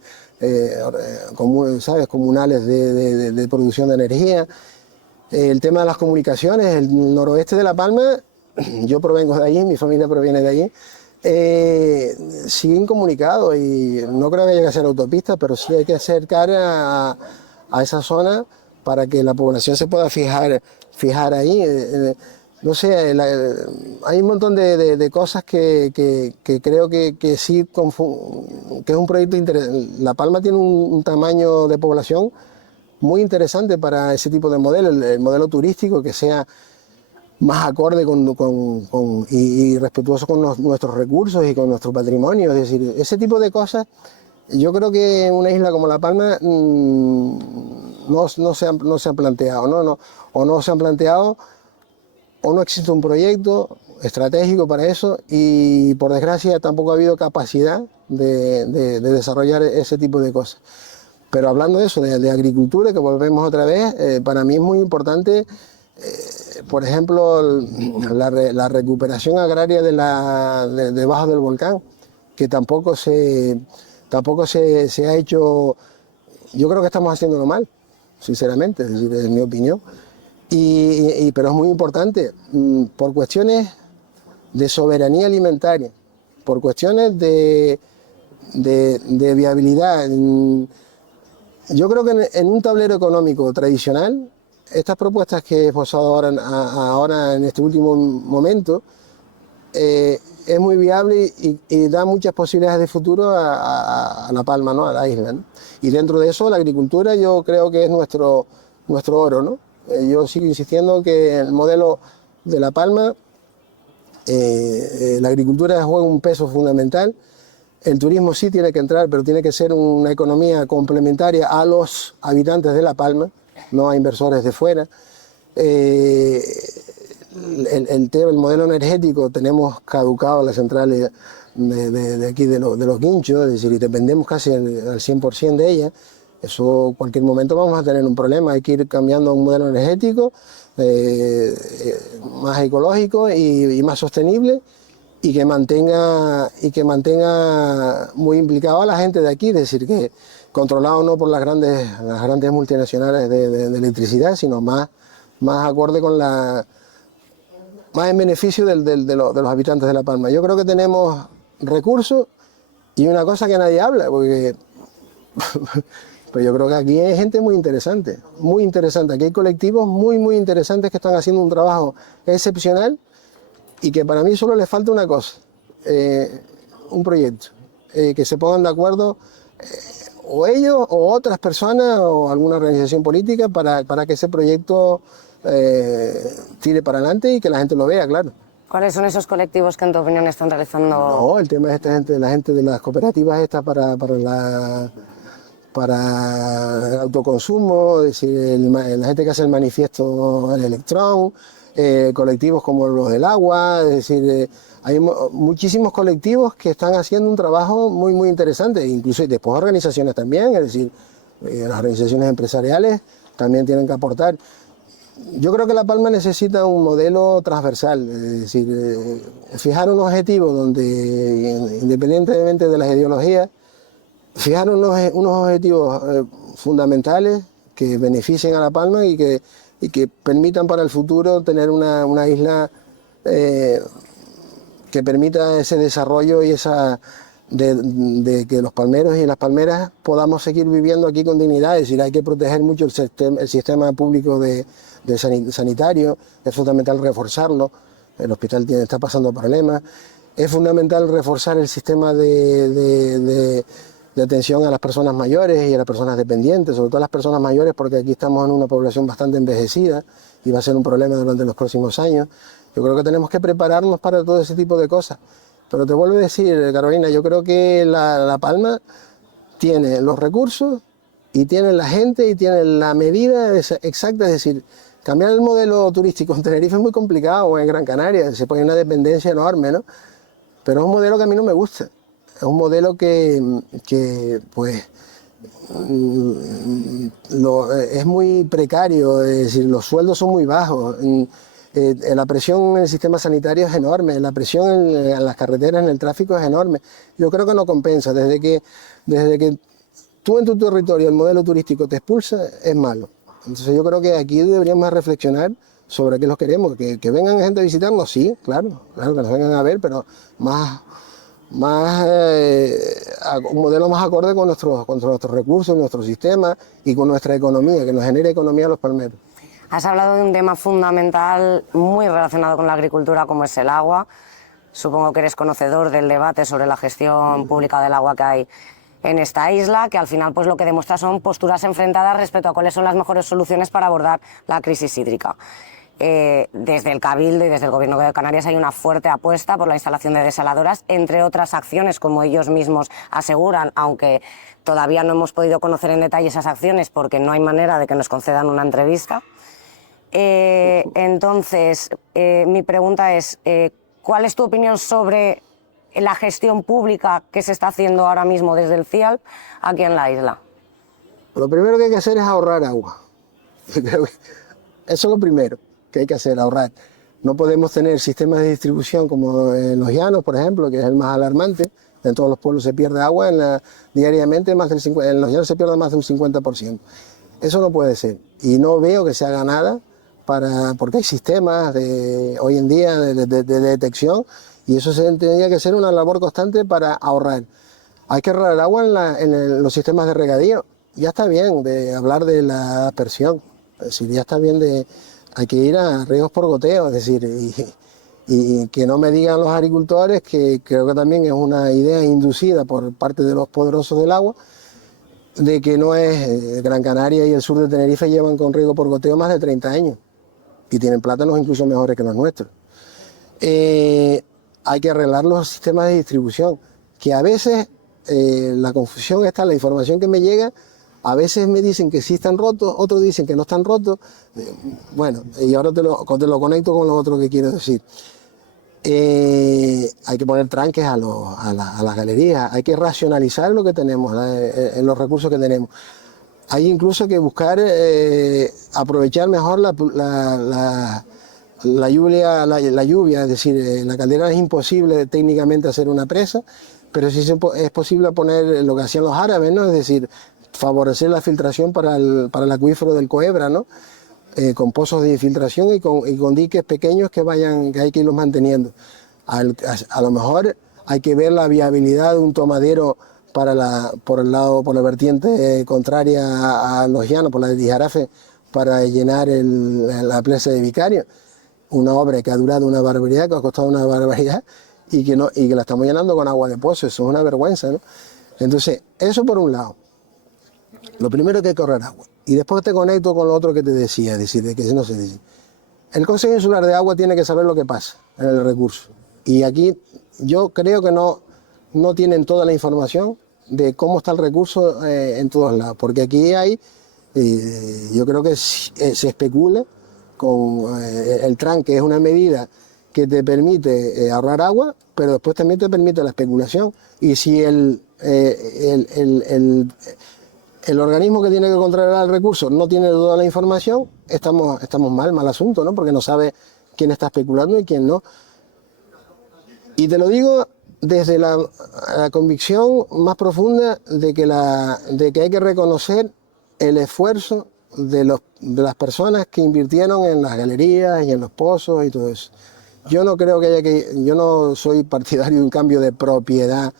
comunales de producción de energía, el tema de las comunicaciones, el noroeste de La Palma. Yo provengo de allí, mi familia proviene de allí, siguen comunicados y no creo que llegue a ser autopista, pero sí hay que acercar a esa zona para que la población se pueda fijar ahí. No sé, hay un montón de cosas que creo que sí, que es un proyecto interesante. La Palma tiene un tamaño de población muy interesante para ese tipo de modelo, el modelo turístico que sea más acorde y respetuoso con nuestros recursos y con nuestro patrimonio. Es decir, ese tipo de cosas, yo creo que una isla como La Palma no se han planteado, ¿no? O no se han planteado, o no existe un proyecto estratégico para eso, y por desgracia tampoco ha habido capacidad de desarrollar ese tipo de cosas. Pero hablando de eso, de agricultura, que volvemos otra vez, para mí es muy importante, por ejemplo, la recuperación agraria debajo del volcán, que tampoco tampoco se ha hecho. Yo creo que estamos haciéndolo mal, sinceramente, es decir, en mi opinión. Pero es muy importante, por cuestiones de soberanía alimentaria, por cuestiones de viabilidad. Yo creo que en un tablero económico tradicional, estas propuestas que he esbozado ahora en este último momento, es muy viable y da muchas posibilidades de futuro a La Palma, ¿no? A la isla, ¿no? Y dentro de eso, la agricultura yo creo que es nuestro oro, ¿no? Yo sigo insistiendo que el modelo de La Palma, la agricultura juega un peso fundamental. El turismo sí tiene que entrar, pero tiene que ser una economía complementaria a los habitantes de La Palma, no a inversores de fuera. El modelo energético, tenemos caducado las centrales de aquí de los Guinchos, es decir, y dependemos casi al 100% de ellas. Eso en cualquier momento vamos a tener un problema, hay que ir cambiando a un modelo energético más ecológico y más sostenible, y que mantenga muy implicado a la gente de aquí, es decir, que controlado no por las grandes multinacionales de electricidad, sino más acorde con más en beneficio de los habitantes de La Palma. Yo creo que tenemos recursos y una cosa que nadie habla, porque pues yo creo que aquí hay gente muy interesante, aquí hay colectivos muy interesantes que están haciendo un trabajo excepcional, y que para mí solo les falta una cosa, un proyecto, que se pongan de acuerdo o ellos o otras personas o alguna organización política para que ese proyecto tire para adelante y que la gente lo vea, claro. ¿Cuáles son esos colectivos que en tu opinión están realizando? No, el tema es la gente de las cooperativas estas para el autoconsumo, es decir, la gente que hace el manifiesto El Electrón, colectivos como los del agua, es decir, hay muchísimos colectivos que están haciendo un trabajo muy interesante, incluso y después organizaciones también, es decir, las organizaciones empresariales también tienen que aportar. Yo creo que La Palma necesita un modelo transversal, es decir, fijar un objetivo donde, independientemente de las ideologías, fijar unos objetivos fundamentales que beneficien a La Palma y que permitan para el futuro tener una isla que permita ese desarrollo y de que los palmeros y las palmeras podamos seguir viviendo aquí con dignidad. Es decir, hay que proteger mucho el sistema público sanitario, es fundamental reforzarlo, el hospital está pasando problemas, es fundamental reforzar el sistema de atención a las personas mayores y a las personas dependientes, sobre todo a las personas mayores, porque aquí estamos en una población bastante envejecida y va a ser un problema durante los próximos años. Yo creo que tenemos que prepararnos para todo ese tipo de cosas. Pero te vuelvo a decir, Carolina, yo creo que La Palma tiene los recursos y tiene la gente y tiene la medida exacta, es decir, cambiar el modelo turístico en Tenerife es muy complicado, o en Gran Canaria, se pone una dependencia enorme, ¿no? Pero es un modelo que a mí no me gusta. Es un modelo que pues, es muy precario, es decir, los sueldos son muy bajos, la presión en el sistema sanitario es enorme, la presión en las carreteras, en el tráfico es enorme. Yo creo que no compensa. Desde que tú en tu territorio el modelo turístico te expulsa, es malo. Entonces yo creo que aquí deberíamos reflexionar sobre qué los queremos, que vengan gente a visitarnos, sí, claro, que nos vengan a ver, pero un modelo más acorde con nuestros recursos, nuestro sistema y con nuestra economía, que nos genere economía a los palmeros. Has hablado de un tema fundamental muy relacionado con la agricultura, como es el agua. Supongo que eres conocedor del debate sobre la gestión pública del agua que hay en esta isla, que al final pues lo que demuestra son posturas enfrentadas respecto a cuáles son las mejores soluciones para abordar la crisis hídrica. Desde el Cabildo y desde el Gobierno de Canarias hay una fuerte apuesta por la instalación de desaladoras, entre otras acciones, como ellos mismos aseguran, aunque todavía no hemos podido conocer en detalle esas acciones porque no hay manera de que nos concedan una entrevista. Entonces, mi pregunta es, ¿cuál es tu opinión sobre la gestión pública que se está haciendo ahora mismo desde el CIALP aquí en la isla? Lo primero que hay que hacer es ahorrar agua. Eso es lo primero que hay que hacer, ahorrar. No podemos tener sistemas de distribución como en los llanos, por ejemplo, que es el más alarmante, En todos los pueblos se pierde agua diariamente, en los llanos se pierde más de un 50%. Eso no puede ser. Y no veo que se haga nada porque hay sistemas hoy en día de detección y eso tendría que ser una labor constante para ahorrar. Hay que ahorrar agua en los sistemas de regadío. Ya está bien de hablar de la aspersión. Es decir, ya está bien hay que ir a riegos por goteo, es decir, y que no me digan los agricultores, que creo que también es una idea inducida por parte de los poderosos del agua, de que no es Gran Canaria y el sur de Tenerife llevan con riego por goteo más de 30 años y tienen plátanos incluso mejores que los nuestros. Hay que arreglar los sistemas de distribución, que a veces la confusión está en la información que me llega. A veces me dicen que sí están rotos, otros dicen que no están rotos. Bueno, y ahora te lo conecto con lo otro que quiero decir. Hay que poner tranques a las galerías, hay que racionalizar lo que tenemos, los recursos que tenemos. Hay incluso que buscar aprovechar mejor la lluvia, es decir, la caldera es imposible técnicamente hacer una presa, pero sí es posible poner lo que hacían los árabes, ¿no? Es decir, favorecer la filtración para el acuífero del Coebra, ¿no? Con pozos de infiltración y con diques pequeños que hay que irlos manteniendo. A lo mejor hay que ver la viabilidad de un tomadero por la vertiente contraria a los llanos, por la de Tijarafe, para llenar la presa de Vicario. Una obra que ha durado una barbaridad, que ha costado una barbaridad y que la estamos llenando con agua de pozo. Eso es una vergüenza, ¿no? Entonces, eso por un lado. Lo primero que hay que ahorrar agua. Y después te conecto con lo otro que te decía, es decir, de que no se dice. El Consejo Insular de Agua tiene que saber lo que pasa en el recurso. Y aquí yo creo que no tienen toda la información de cómo está el recurso en todos lados. Porque aquí yo creo que se especula con el TRAN, que es una medida que te permite ahorrar agua, pero después también te permite la especulación. Y si el organismo que tiene que controlar el recurso no tiene toda la información, estamos mal asunto, ¿no? Porque no sabe quién está especulando y quién no. Y te lo digo desde la convicción más profunda de que hay que reconocer el esfuerzo de las personas que invirtieron en las galerías y en los pozos y todo eso. Yo no soy partidario de un cambio de propiedad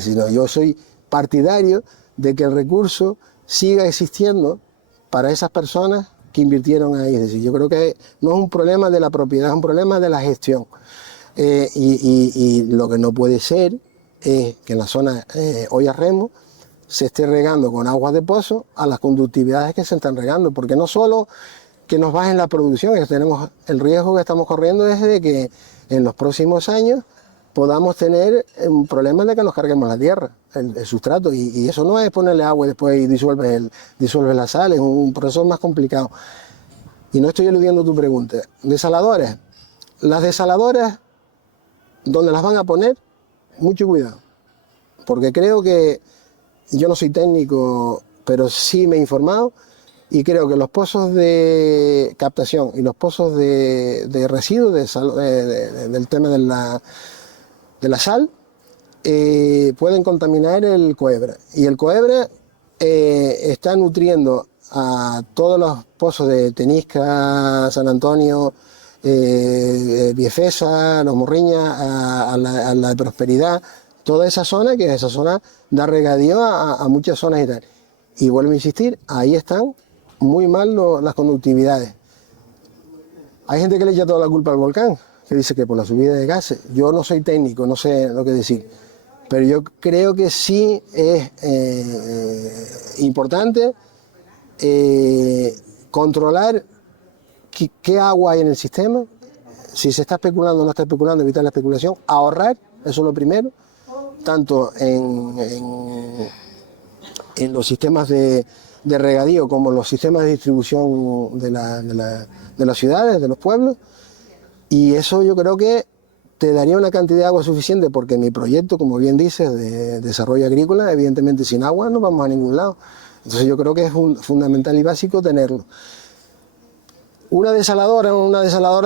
sino yo soy partidario de que el recurso siga existiendo para esas personas que invirtieron ahí. Es decir, yo creo que no es un problema de la propiedad, es un problema de la gestión. Y lo que no puede ser es que en la zona Hoyas-Remo se esté regando con aguas de pozo a las conductividades que se están regando, porque no solo que nos bajen la producción, tenemos el riesgo que estamos corriendo es de que en los próximos años podamos tener un problema de que nos carguemos la tierra, el sustrato, y eso no es ponerle agua y después disuelves la sal, es un proceso más complicado. Y no estoy eludiendo tu pregunta. Desaladoras. Las desaladoras, donde las van a poner, mucho cuidado, porque creo que, yo no soy técnico, pero sí me he informado, y creo que los pozos de captación y los pozos de residuos del tema de la sal pueden contaminar el Coebra. Y el Coebra está nutriendo a todos los pozos de Tenisca, San Antonio, Biefesa, Los Morriñas, a la de Prosperidad, toda esa zona, que esa zona da regadío a muchas zonas y tal. Y vuelvo a insistir, ahí están muy mal las conductividades. Hay gente que le echa toda la culpa al volcán, que dice que por la subida de gases. Yo no soy técnico, no sé lo que decir, pero yo creo que sí es importante controlar qué agua hay en el sistema, si se está especulando o no está especulando, evitar la especulación, ahorrar, eso es lo primero, tanto en los sistemas de regadío como en los sistemas de distribución de las ciudades, de los pueblos, y eso yo creo que te daría una cantidad de agua suficiente, porque mi proyecto, como bien dices, de desarrollo agrícola, evidentemente sin agua no vamos a ningún lado. Entonces yo creo que es fundamental y básico tenerlo. Una desaladora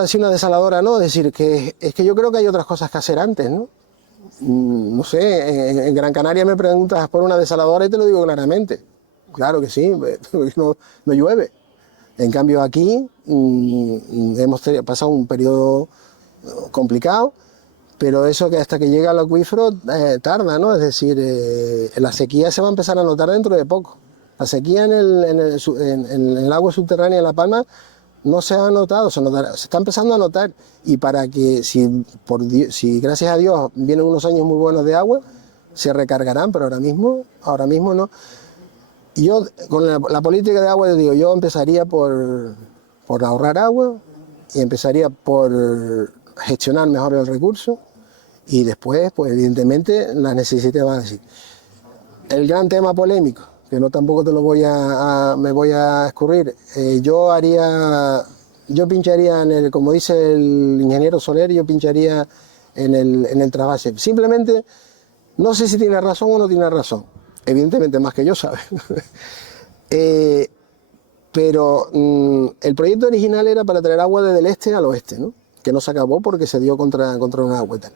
sí, una desaladora no, es decir, es que yo creo que hay otras cosas que hacer antes, ¿no? no sé, en Gran Canaria me preguntas por una desaladora y te lo digo claramente. Claro que sí, no llueve. En cambio aquí hemos pasado un periodo complicado, pero eso que hasta que llega al acuífero tarda, ¿no? Es decir, la sequía se va a empezar a notar dentro de poco. La sequía en el agua subterránea de La Palma no se ha notado, se está empezando a notar. Y para que, si gracias a Dios vienen unos años muy buenos de agua, se recargarán, pero ahora mismo no. Yo, con la política de agua, digo, yo empezaría por ahorrar agua y empezaría por gestionar mejor el recurso y después, pues evidentemente, las necesidades van a decir. El gran tema polémico, que no tampoco te lo me voy a escurrir, yo pincharía como dice el ingeniero Soler, yo pincharía en el trasvase. Simplemente, no sé si tiene razón o no tiene razón. Evidentemente más que yo sabe. Pero el proyecto original era para traer agua desde el este al oeste, ¿no? Que no se acabó porque se dio contra un agua y tal.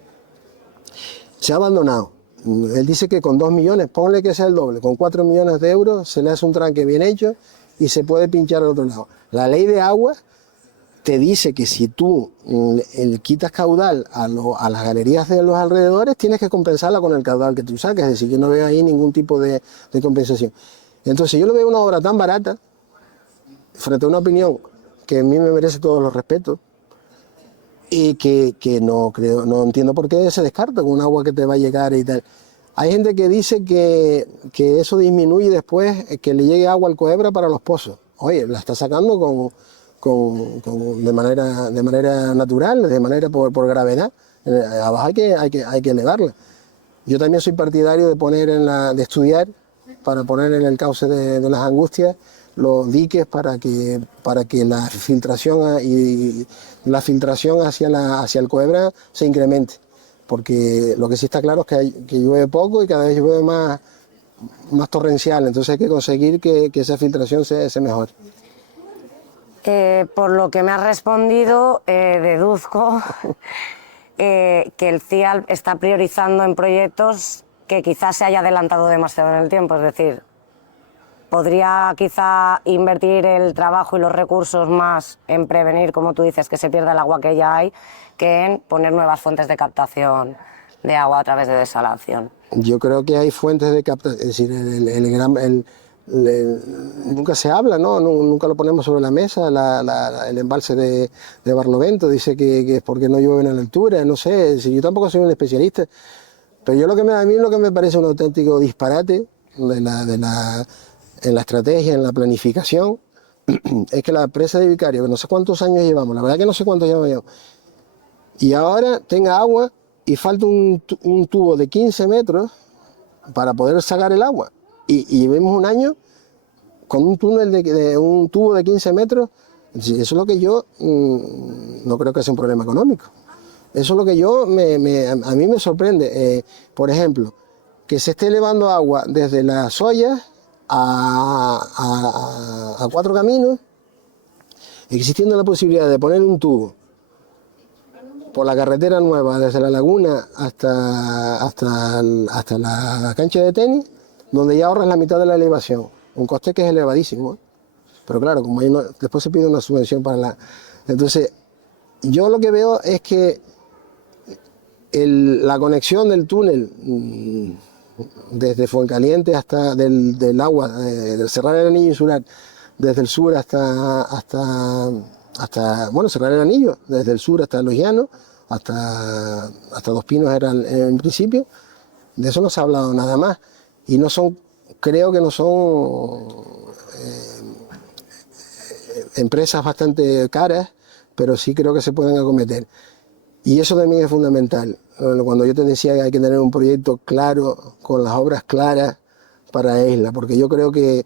Se ha abandonado. Él dice que con 2 millones, ponle que sea el doble, con 4 millones de euros se le hace un tranque bien hecho y se puede pinchar al otro lado. La ley de agua te dice que si tú quitas caudal a las galerías de los alrededores, tienes que compensarla con el caudal que tú saques, es decir, yo no veo ahí ningún tipo de compensación. Entonces yo lo veo una obra tan barata, frente a una opinión que a mí me merece todos los respetos, y que no entiendo por qué se descarta con un agua que te va a llegar y tal. Hay gente que dice que eso disminuye después, que le llegue agua al Coebra para los pozos. Oye, la está sacando de manera natural, de manera por gravedad. Abajo hay que elevarla. Yo también soy partidario de estudiar para poner en el cauce de las Angustias los diques para que la filtración hacia el Coebra se incremente. Porque lo que sí está claro es que llueve poco y cada vez llueve más torrencial, entonces hay que conseguir que esa filtración se mejore. Por lo que me has respondido, deduzco que el CIAL está priorizando en proyectos que quizás se haya adelantado demasiado en el tiempo, es decir, podría quizá invertir el trabajo y los recursos más en prevenir, como tú dices, que se pierda el agua que ya hay, que en poner nuevas fuentes de captación de agua a través de desalación. Yo creo que hay fuentes de captación, es decir, nunca se habla, ¿no? Nunca lo ponemos sobre la mesa, el embalse de Barlovento, dice que es porque no llueve en la altura, no sé, si yo tampoco soy un especialista, pero a mí lo que me parece un auténtico disparate en la estrategia, en la planificación, es que la presa de Vicario, que no sé cuántos años llevamos, la verdad que no sé cuántos llevamos, y ahora tenga agua y falta un tubo de 15 metros para poder sacar el agua. Y vemos un año con un túnel de un tubo de 15 metros, eso es lo que yo no creo que sea un problema económico. Eso es lo que a mí me sorprende. Por ejemplo, que se esté elevando agua desde las ollas a Cuatro Caminos, existiendo la posibilidad de poner un tubo por la carretera nueva desde la laguna hasta la cancha de tenis, donde ya ahorras la mitad de la elevación, un coste que es elevadísimo, pero claro, como después se pide una subvención para la... Entonces, yo lo que veo es que la conexión del túnel desde Fuencaliente hasta del agua, del Serrar el Anillo Insular, desde el sur hasta Serrar el Anillo, desde el sur hasta Los Llanos, hasta Dos Pinos era en principio, de eso no se ha hablado nada más. Y creo que no son empresas bastante caras, pero sí creo que se pueden acometer. Y eso también es fundamental. Cuando yo te decía que hay que tener un proyecto claro, con las obras claras para Isla, porque yo creo que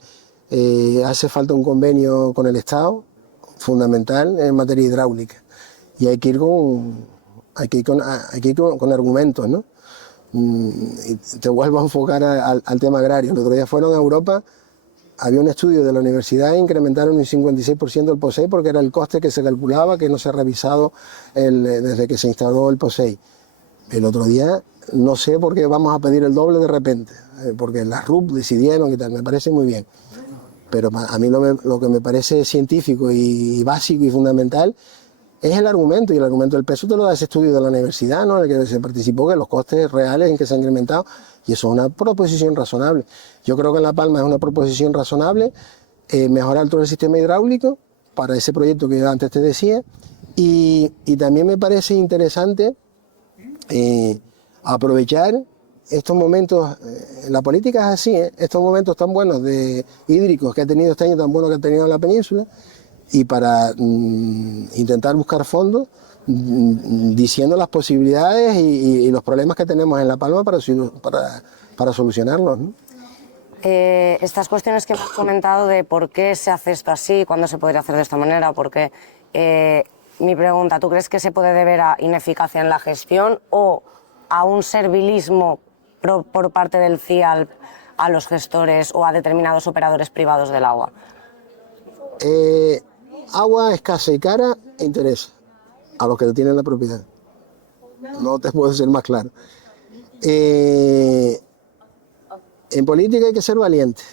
hace falta un convenio con el Estado, fundamental en materia hidráulica. Y hay que ir con argumentos, ¿no? Y te vuelvo a enfocar al tema agrario. El otro día fueron a Europa, había un estudio de la universidad e incrementaron un 56% el POSEI porque era el coste que se calculaba, que no se ha revisado desde que se instaló el POSEI. El otro día no sé por qué vamos a pedir el doble de repente, porque las RUP decidieron y tal, me parece muy bien. Pero a mí lo que me parece científico y básico y fundamental es el argumento, y el argumento del peso te lo da ese estudio de la universidad, ¿no?, en el que se participó, que los costes reales en que se han incrementado, y eso es una proposición razonable. Yo creo que en La Palma es una proposición razonable, mejorar todo el sistema hidráulico para ese proyecto que yo antes te decía, y también me parece interesante aprovechar estos momentos, la política es así, estos momentos tan buenos de hídricos que ha tenido este año, tan buenos que ha tenido en la península, y para intentar buscar fondos, diciendo las posibilidades y los problemas que tenemos en La Palma para solucionarlos, ¿no? Estas cuestiones que hemos comentado de por qué se hace esto así, cuándo se podría hacer de esta manera, porque mi pregunta, ¿tú crees que se puede deber a ineficacia en la gestión o a un servilismo por parte del CIAL a los gestores o a determinados operadores privados del agua? Agua escasa y cara interesa a los que tienen la propiedad. No te puedo ser más claro. En política hay que ser valiente.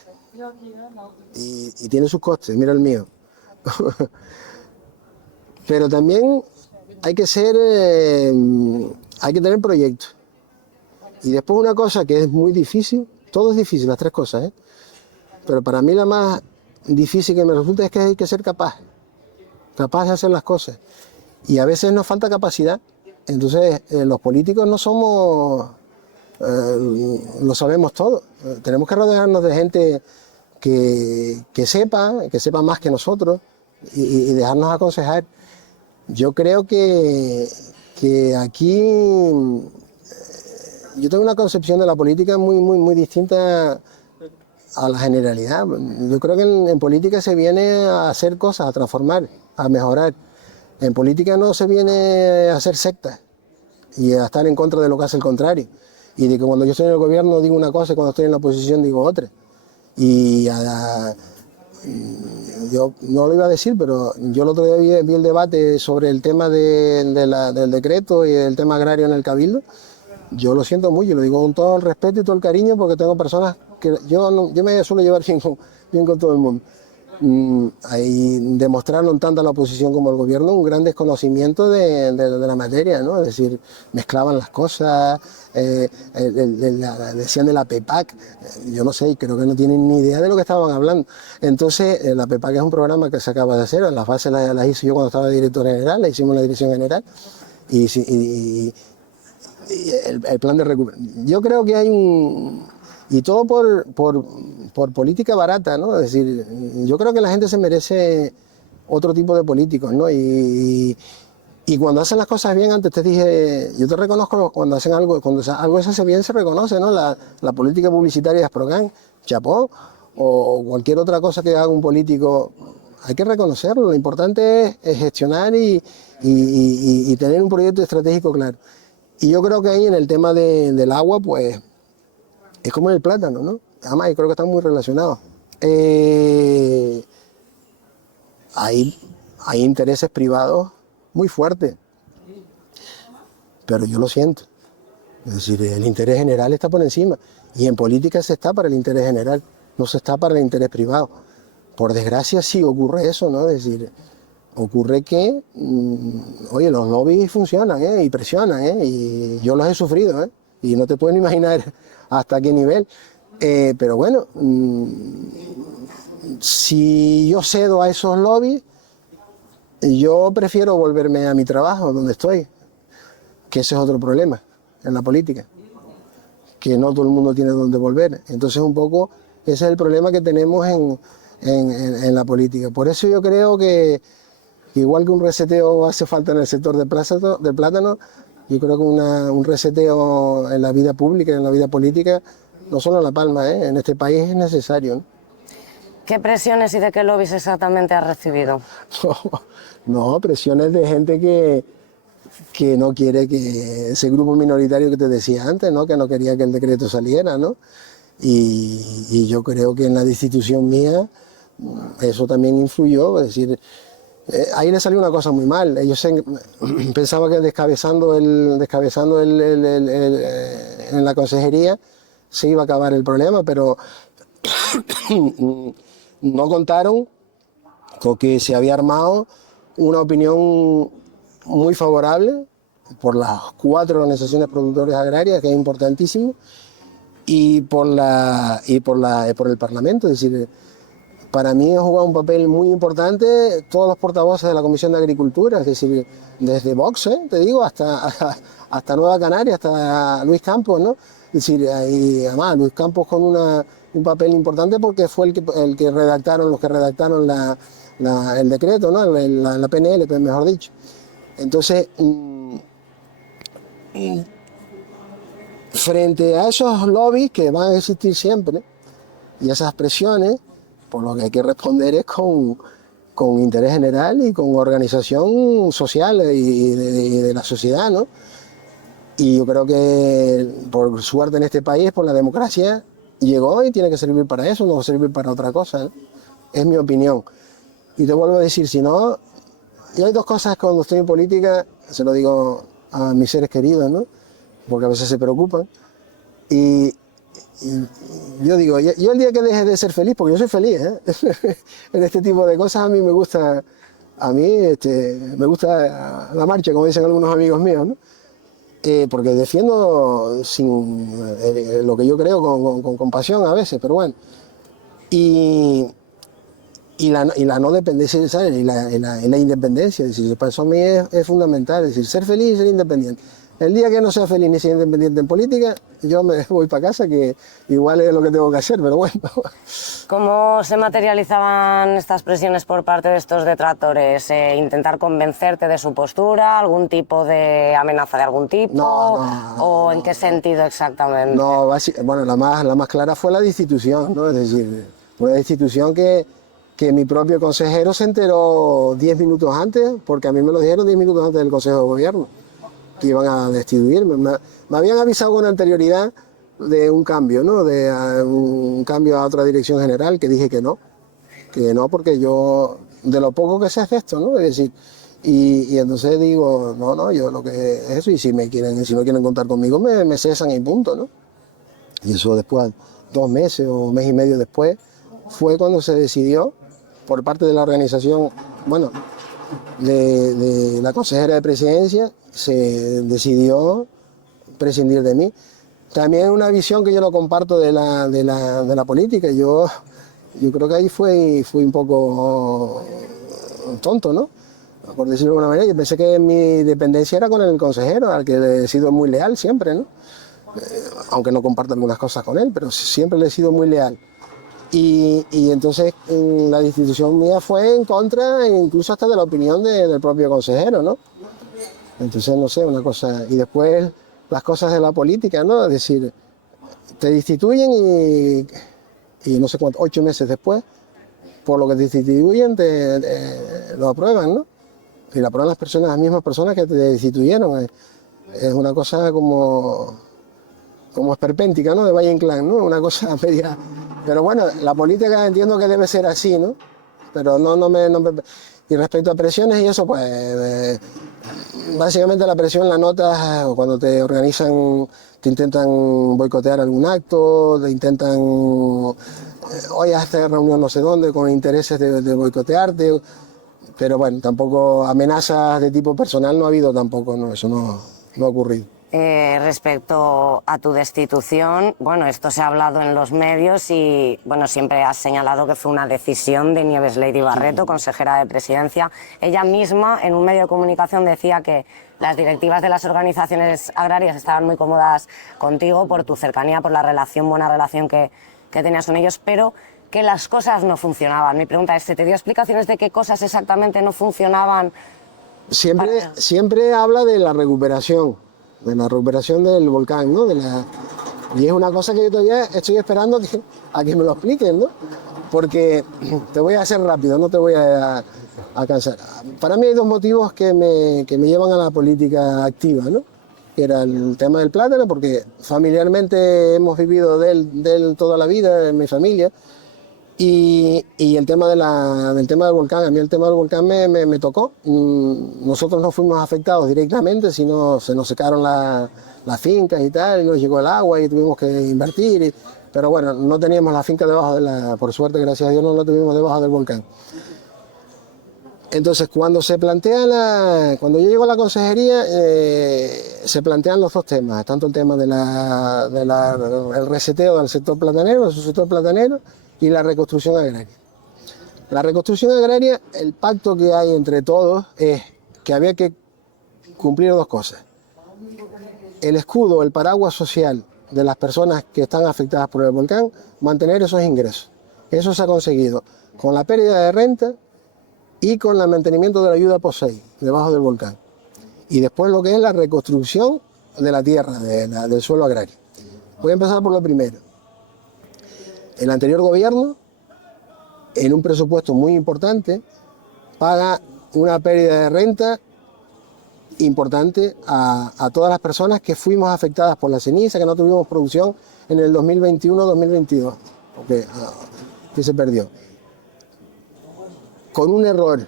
Y tiene sus costes, mira el mío. Pero también hay que tener proyectos. Y después una cosa que es muy difícil, todo es difícil, las tres cosas, pero para mí la más difícil que me resulta es que hay que ser capaz de hacer las cosas. Y a veces nos falta capacidad. Entonces los políticos no somos, lo sabemos todo. Tenemos que rodearnos de gente que sepa más que nosotros y dejarnos aconsejar. Yo creo que aquí yo tengo una concepción de la política muy distinta a la generalidad. Yo creo que en política se viene a hacer cosas, a transformar, a mejorar. En política no se viene a hacer sectas y a estar en contra de lo que hace el contrario. Y de que cuando yo estoy en el gobierno digo una cosa y cuando estoy en la oposición digo otra. Yo no lo iba a decir, pero yo el otro día vi el debate sobre el tema del decreto y el tema agrario en el Cabildo. Yo lo siento mucho, lo digo con todo el respeto y todo el cariño, porque tengo personas que yo me suelo llevar bien con todo el mundo. Ahí demostraron tanto la oposición como el gobierno un gran desconocimiento de la materia, ¿no? Es decir, mezclaban las cosas, decían de la PEPAC, yo no sé, creo que no tienen ni idea de lo que estaban hablando. Entonces, la PEPAC es un programa que se acaba de hacer, las bases las hice yo cuando estaba de director general, la hicimos en la dirección general, y el plan de recuperación. Yo creo que hay y todo por política barata, ¿no? Es decir, yo creo que la gente se merece otro tipo de políticos, ¿no? Y cuando hacen las cosas bien, antes te dije, yo te reconozco cuando hacen algo, cuando algo se hace bien se reconoce, ¿no? La política publicitaria de Asprocan, chapó, o cualquier otra cosa que haga un político, hay que reconocerlo. Lo importante es gestionar y tener un proyecto estratégico claro. Y yo creo que ahí en el tema del agua, pues, es como en el plátano, ¿no? Además, yo creo que están muy relacionados. Hay intereses privados muy fuertes, pero yo lo siento. Es decir, el interés general está por encima. Y en política se está para el interés general, no se está para el interés privado. Por desgracia sí ocurre eso, ¿no? Es decir, ocurre que, oye, los lobbies funcionan, y presionan, y yo los he sufrido, y no te pueden imaginar hasta qué nivel. Pero bueno, si yo cedo a esos lobbies, yo prefiero volverme a mi trabajo, donde estoy, que ese es otro problema en la política, que no todo el mundo tiene dónde volver. Entonces un poco ese es el problema que tenemos en la política. Por eso yo creo que igual que un reseteo hace falta en el sector del plátano, yo creo que un reseteo en la vida pública, en la vida política, no solo en La Palma, en este país es necesario, ¿no? ¿Qué presiones y de qué lobbies exactamente has recibido? No, presiones de gente que no quiere que ese grupo minoritario que te decía antes, ¿no? Que no quería que el decreto saliera, ¿no? Y yo creo que en la destitución mía eso también influyó, es decir, Ahí le salió una cosa muy mal. Ellos pensaban que descabezando en la consejería se iba a acabar el problema, pero no contaron con que se había armado una opinión muy favorable por las 4 organizaciones productores agrarias, que es importantísimo, y por el Parlamento. Es decir, para mí ha jugado un papel muy importante todos los portavoces de la Comisión de Agricultura, es decir, desde Vox, te digo, hasta Nueva Canaria, hasta Luis Campos, ¿no? Es decir, y además Luis Campos con un papel importante porque fue los que redactaron el decreto, ¿no? La PNL, mejor dicho. Entonces, frente a esos lobbies que van a existir siempre y esas presiones, por lo que hay que responder es con interés general y con organización social y de la sociedad, ¿no? Y yo creo que, por suerte en este país, por la democracia, llegó y tiene que servir para eso, no va a servir para otra cosa, ¿no? Es mi opinión. Y te vuelvo a decir, si no, yo hay 2 cosas cuando estoy en política, se lo digo a mis seres queridos, ¿no? Porque a veces se preocupan. Y yo digo, yo el día que deje de ser feliz, porque yo soy feliz, en este tipo de cosas me gusta la marcha, como dicen algunos amigos míos, ¿no? Porque defiendo lo que yo creo con pasión a veces, pero bueno. Y la no dependencia, ¿sabes? Y la independencia, es decir, para eso a mí es fundamental, es decir, ser feliz y ser independiente. El día que no sea feliz ni sea independiente en política, yo me voy para casa, que igual es lo que tengo que hacer, pero bueno. ¿Cómo se materializaban estas presiones por parte de estos detractores? ¿Intentar convencerte de su postura? ¿Algún tipo de amenaza de algún tipo? ¿O en qué sentido exactamente? No, bueno, la más clara fue la destitución, ¿no? Es decir, fue la destitución que mi propio consejero se enteró 10 minutos antes, porque a mí me lo dijeron 10 minutos antes del Consejo de Gobierno, que iban a destituirme. Me habían avisado con anterioridad de un cambio, ¿no? De un cambio a otra dirección general, que dije que no, porque yo, de lo poco que sé es esto, ¿no? Es decir, y entonces digo, no, yo lo que es eso, y si no quieren contar conmigo, me cesan y punto, ¿no? Y eso después, 2 meses o 1 mes y medio después, fue cuando se decidió, por parte de la organización, bueno, de la consejera de presidencia, se decidió prescindir de mí. También una visión que yo no comparto de la política. Yo creo que ahí fui un poco tonto, ¿no? Por decirlo de alguna manera. Yo pensé que mi dependencia era con el consejero, al que le he sido muy leal siempre, ¿no? Aunque no comparto algunas cosas con él, pero siempre le he sido muy leal. Y entonces la destitución mía fue en contra, incluso hasta de la opinión del propio consejero, ¿no? Entonces, no sé, una cosa. Y después las cosas de la política, ¿no? Es decir, te destituyen y no sé cuánto, 8 meses después, por lo que te destituyen, lo aprueban, ¿no? Y lo aprueban las mismas personas que te destituyeron. Es una cosa como esperpéntica, ¿no? De Valle Inclán, ¿no? Una cosa media. Pero bueno, la política entiendo que debe ser así, ¿no? Pero no me. Y respecto a presiones y eso, pues. Básicamente la presión la notas cuando te organizan, te intentan boicotear algún acto, te intentan. Hoy hacer reunión no sé dónde con intereses de boicotearte. Pero bueno, tampoco amenazas de tipo personal no ha habido tampoco, ¿no? Eso no ha ocurrido. Respecto a tu destitución, bueno, esto se ha hablado en los medios y, bueno, siempre has señalado que fue una decisión de Nieves Lady Barreto, consejera de Presidencia. Ella misma, en un medio de comunicación, decía que las directivas de las organizaciones agrarias estaban muy cómodas contigo por tu cercanía, por la buena relación que tenías con ellos, pero que las cosas no funcionaban. Mi pregunta es, ¿te dio explicaciones de qué cosas exactamente no funcionaban? Siempre habla de la recuperación del volcán, ¿no? Y es una cosa que yo todavía estoy esperando a que me lo expliquen, ¿no? Porque te voy a hacer rápido, no te voy a cansar. Para mí hay 2 motivos que me llevan a la política activa, ¿no? Era el tema del plátano, porque familiarmente hemos vivido de él toda la vida, en mi familia, Y el tema del tema del volcán, a mí el tema del volcán me tocó. Nosotros no fuimos afectados directamente, sino se nos secaron las fincas y tal, y nos llegó el agua y tuvimos que invertir. Pero bueno, no teníamos la finca debajo por suerte, gracias a Dios, no la tuvimos debajo del volcán. Entonces, cuando yo llego a la consejería, se plantean los dos temas, tanto el tema el reseteo del sector platanero, del sector platanero, y la reconstrucción agraria. La reconstrucción agraria, el pacto que hay entre todos es que había que cumplir dos cosas. El escudo, el paraguas social de las personas que están afectadas por el volcán, mantener esos ingresos. Eso se ha conseguido con la pérdida de renta y con el mantenimiento de la ayuda POSEI debajo del volcán. Y después lo que es la reconstrucción de la tierra, del suelo agrario. Voy a empezar por lo primero. El anterior gobierno, en un presupuesto muy importante, paga una pérdida de renta importante a todas las personas que fuimos afectadas por la ceniza, que no tuvimos producción en el 2021-2022, que se perdió. Con un error.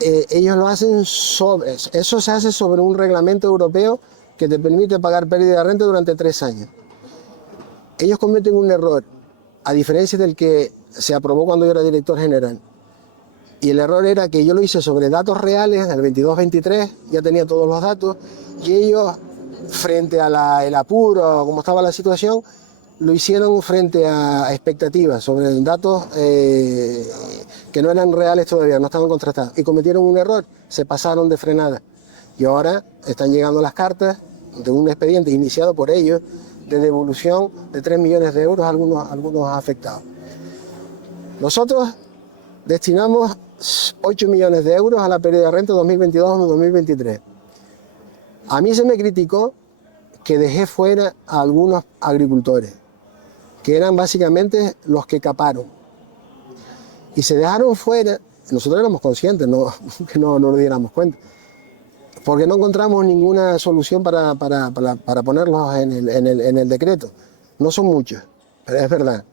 Ellos lo hacen eso se hace sobre un reglamento europeo que te permite pagar pérdida de renta durante 3 años. Ellos cometen un error, a diferencia del que se aprobó cuando yo era director general. Y el error era que yo lo hice sobre datos reales, del 22-23, ya tenía todos los datos, y ellos, frente al apuro, como estaba la situación, lo hicieron frente a expectativas sobre datos que no eran reales todavía, no estaban contrastados, y cometieron un error, se pasaron de frenada. Y ahora están llegando las cartas de un expediente iniciado por ellos de devolución de 3 millones de euros a algunos afectados. Nosotros destinamos 8 millones de euros a la pérdida de renta 2022-2023. A mí se me criticó que dejé fuera a algunos agricultores, que eran básicamente los que caparon. Y se dejaron fuera, nosotros éramos conscientes, que no nos diéramos cuenta, porque no encontramos ninguna solución para ponerlos en el decreto. No son muchos, pero es verdad.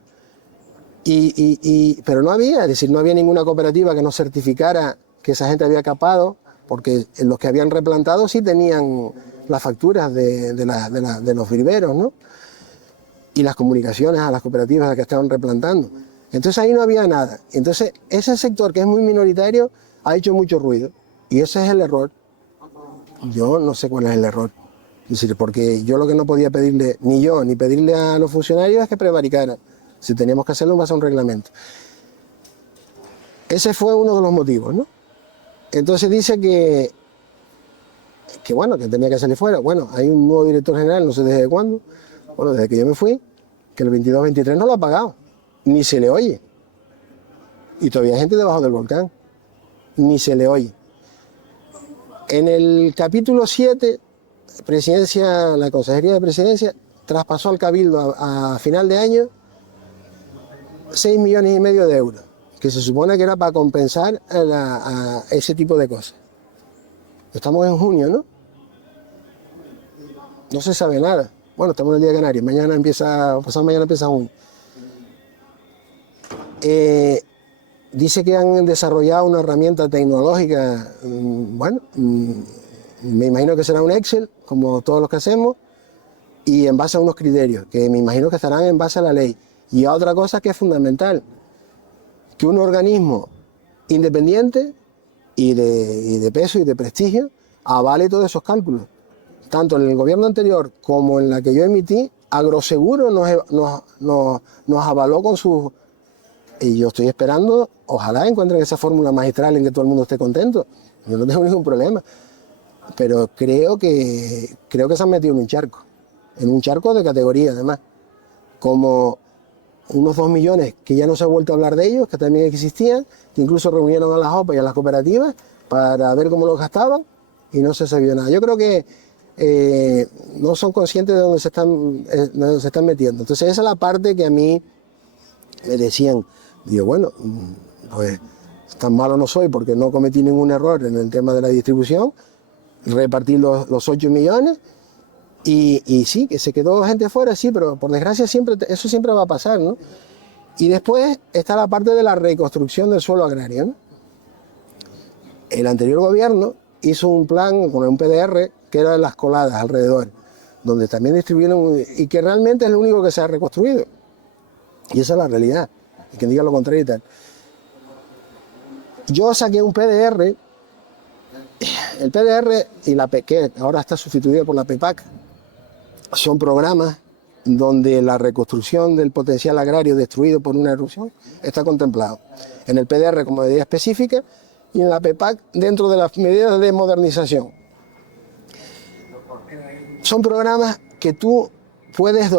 Pero no había, es decir, no había ninguna cooperativa que nos certificara que esa gente había capado, porque los que habían replantado sí tenían las facturas de los viveros, ¿no? Y las comunicaciones a las cooperativas que estaban replantando. Entonces ahí no había nada. Entonces ese sector, que es muy minoritario, ha hecho mucho ruido. Y ese es el error. Yo no sé cuál es el error. Es decir, porque yo lo que no podía pedirle, ni yo, ni pedirle a los funcionarios es que prevaricaran. Si teníamos que hacerlo en base a un reglamento. Ese fue uno de los motivos, ¿no? Entonces dice que tenía que salir fuera. Bueno, hay un nuevo director general, no sé desde cuándo, bueno, desde que yo me fui, que el 22-23 no lo ha pagado, ni se le oye. Y todavía hay gente debajo del volcán, ni se le oye. En el capítulo 7, la Consejería de Presidencia traspasó al Cabildo a final de año 6,5 millones de euros, que se supone que era para compensar a ese tipo de cosas. Estamos en junio, ¿no? No se sabe nada. Bueno, estamos en el Día de Canarias, pasado mañana empieza junio. Dice que han desarrollado una herramienta tecnológica, me imagino que será un Excel, como todos los que hacemos, y en base a unos criterios, que me imagino que estarán en base a la ley. Y a otra cosa que es fundamental, que un organismo independiente y de peso y de prestigio avale todos esos cálculos. Tanto en el gobierno anterior como en la que yo emití, Agroseguro nos avaló con sus... Y yo estoy esperando, ojalá encuentren esa fórmula magistral en que todo el mundo esté contento. Yo no tengo ningún problema. Pero creo que se han metido en un charco de categoría además. Como unos 2 millones que ya no se ha vuelto a hablar de ellos, que también existían, que incluso reunieron a las OPA y a las cooperativas para ver cómo los gastaban y no se sabía nada. Yo creo que no son conscientes de dónde se están metiendo. Entonces esa es la parte que a mí me decían, digo, bueno, pues tan malo no soy porque no cometí ningún error en el tema de la distribución, repartí los 8 millones y sí, que se quedó gente fuera, sí, pero por desgracia eso siempre va a pasar, ¿no? Y después está la parte de la reconstrucción del suelo agrario, ¿no? El anterior gobierno hizo un plan con un PDR que era de las coladas alrededor, donde también distribuyeron, y que realmente es lo único que se ha reconstruido. Y esa es la realidad. Y quien diga lo contrario y tal. Yo saqué un PDR, el PDR y la que ahora está sustituida por la PEPAC, son programas donde la reconstrucción del potencial agrario destruido por una erupción está contemplado. En el PDR como medida específica y en la PEPAC dentro de las medidas de modernización. Son programas que tú puedes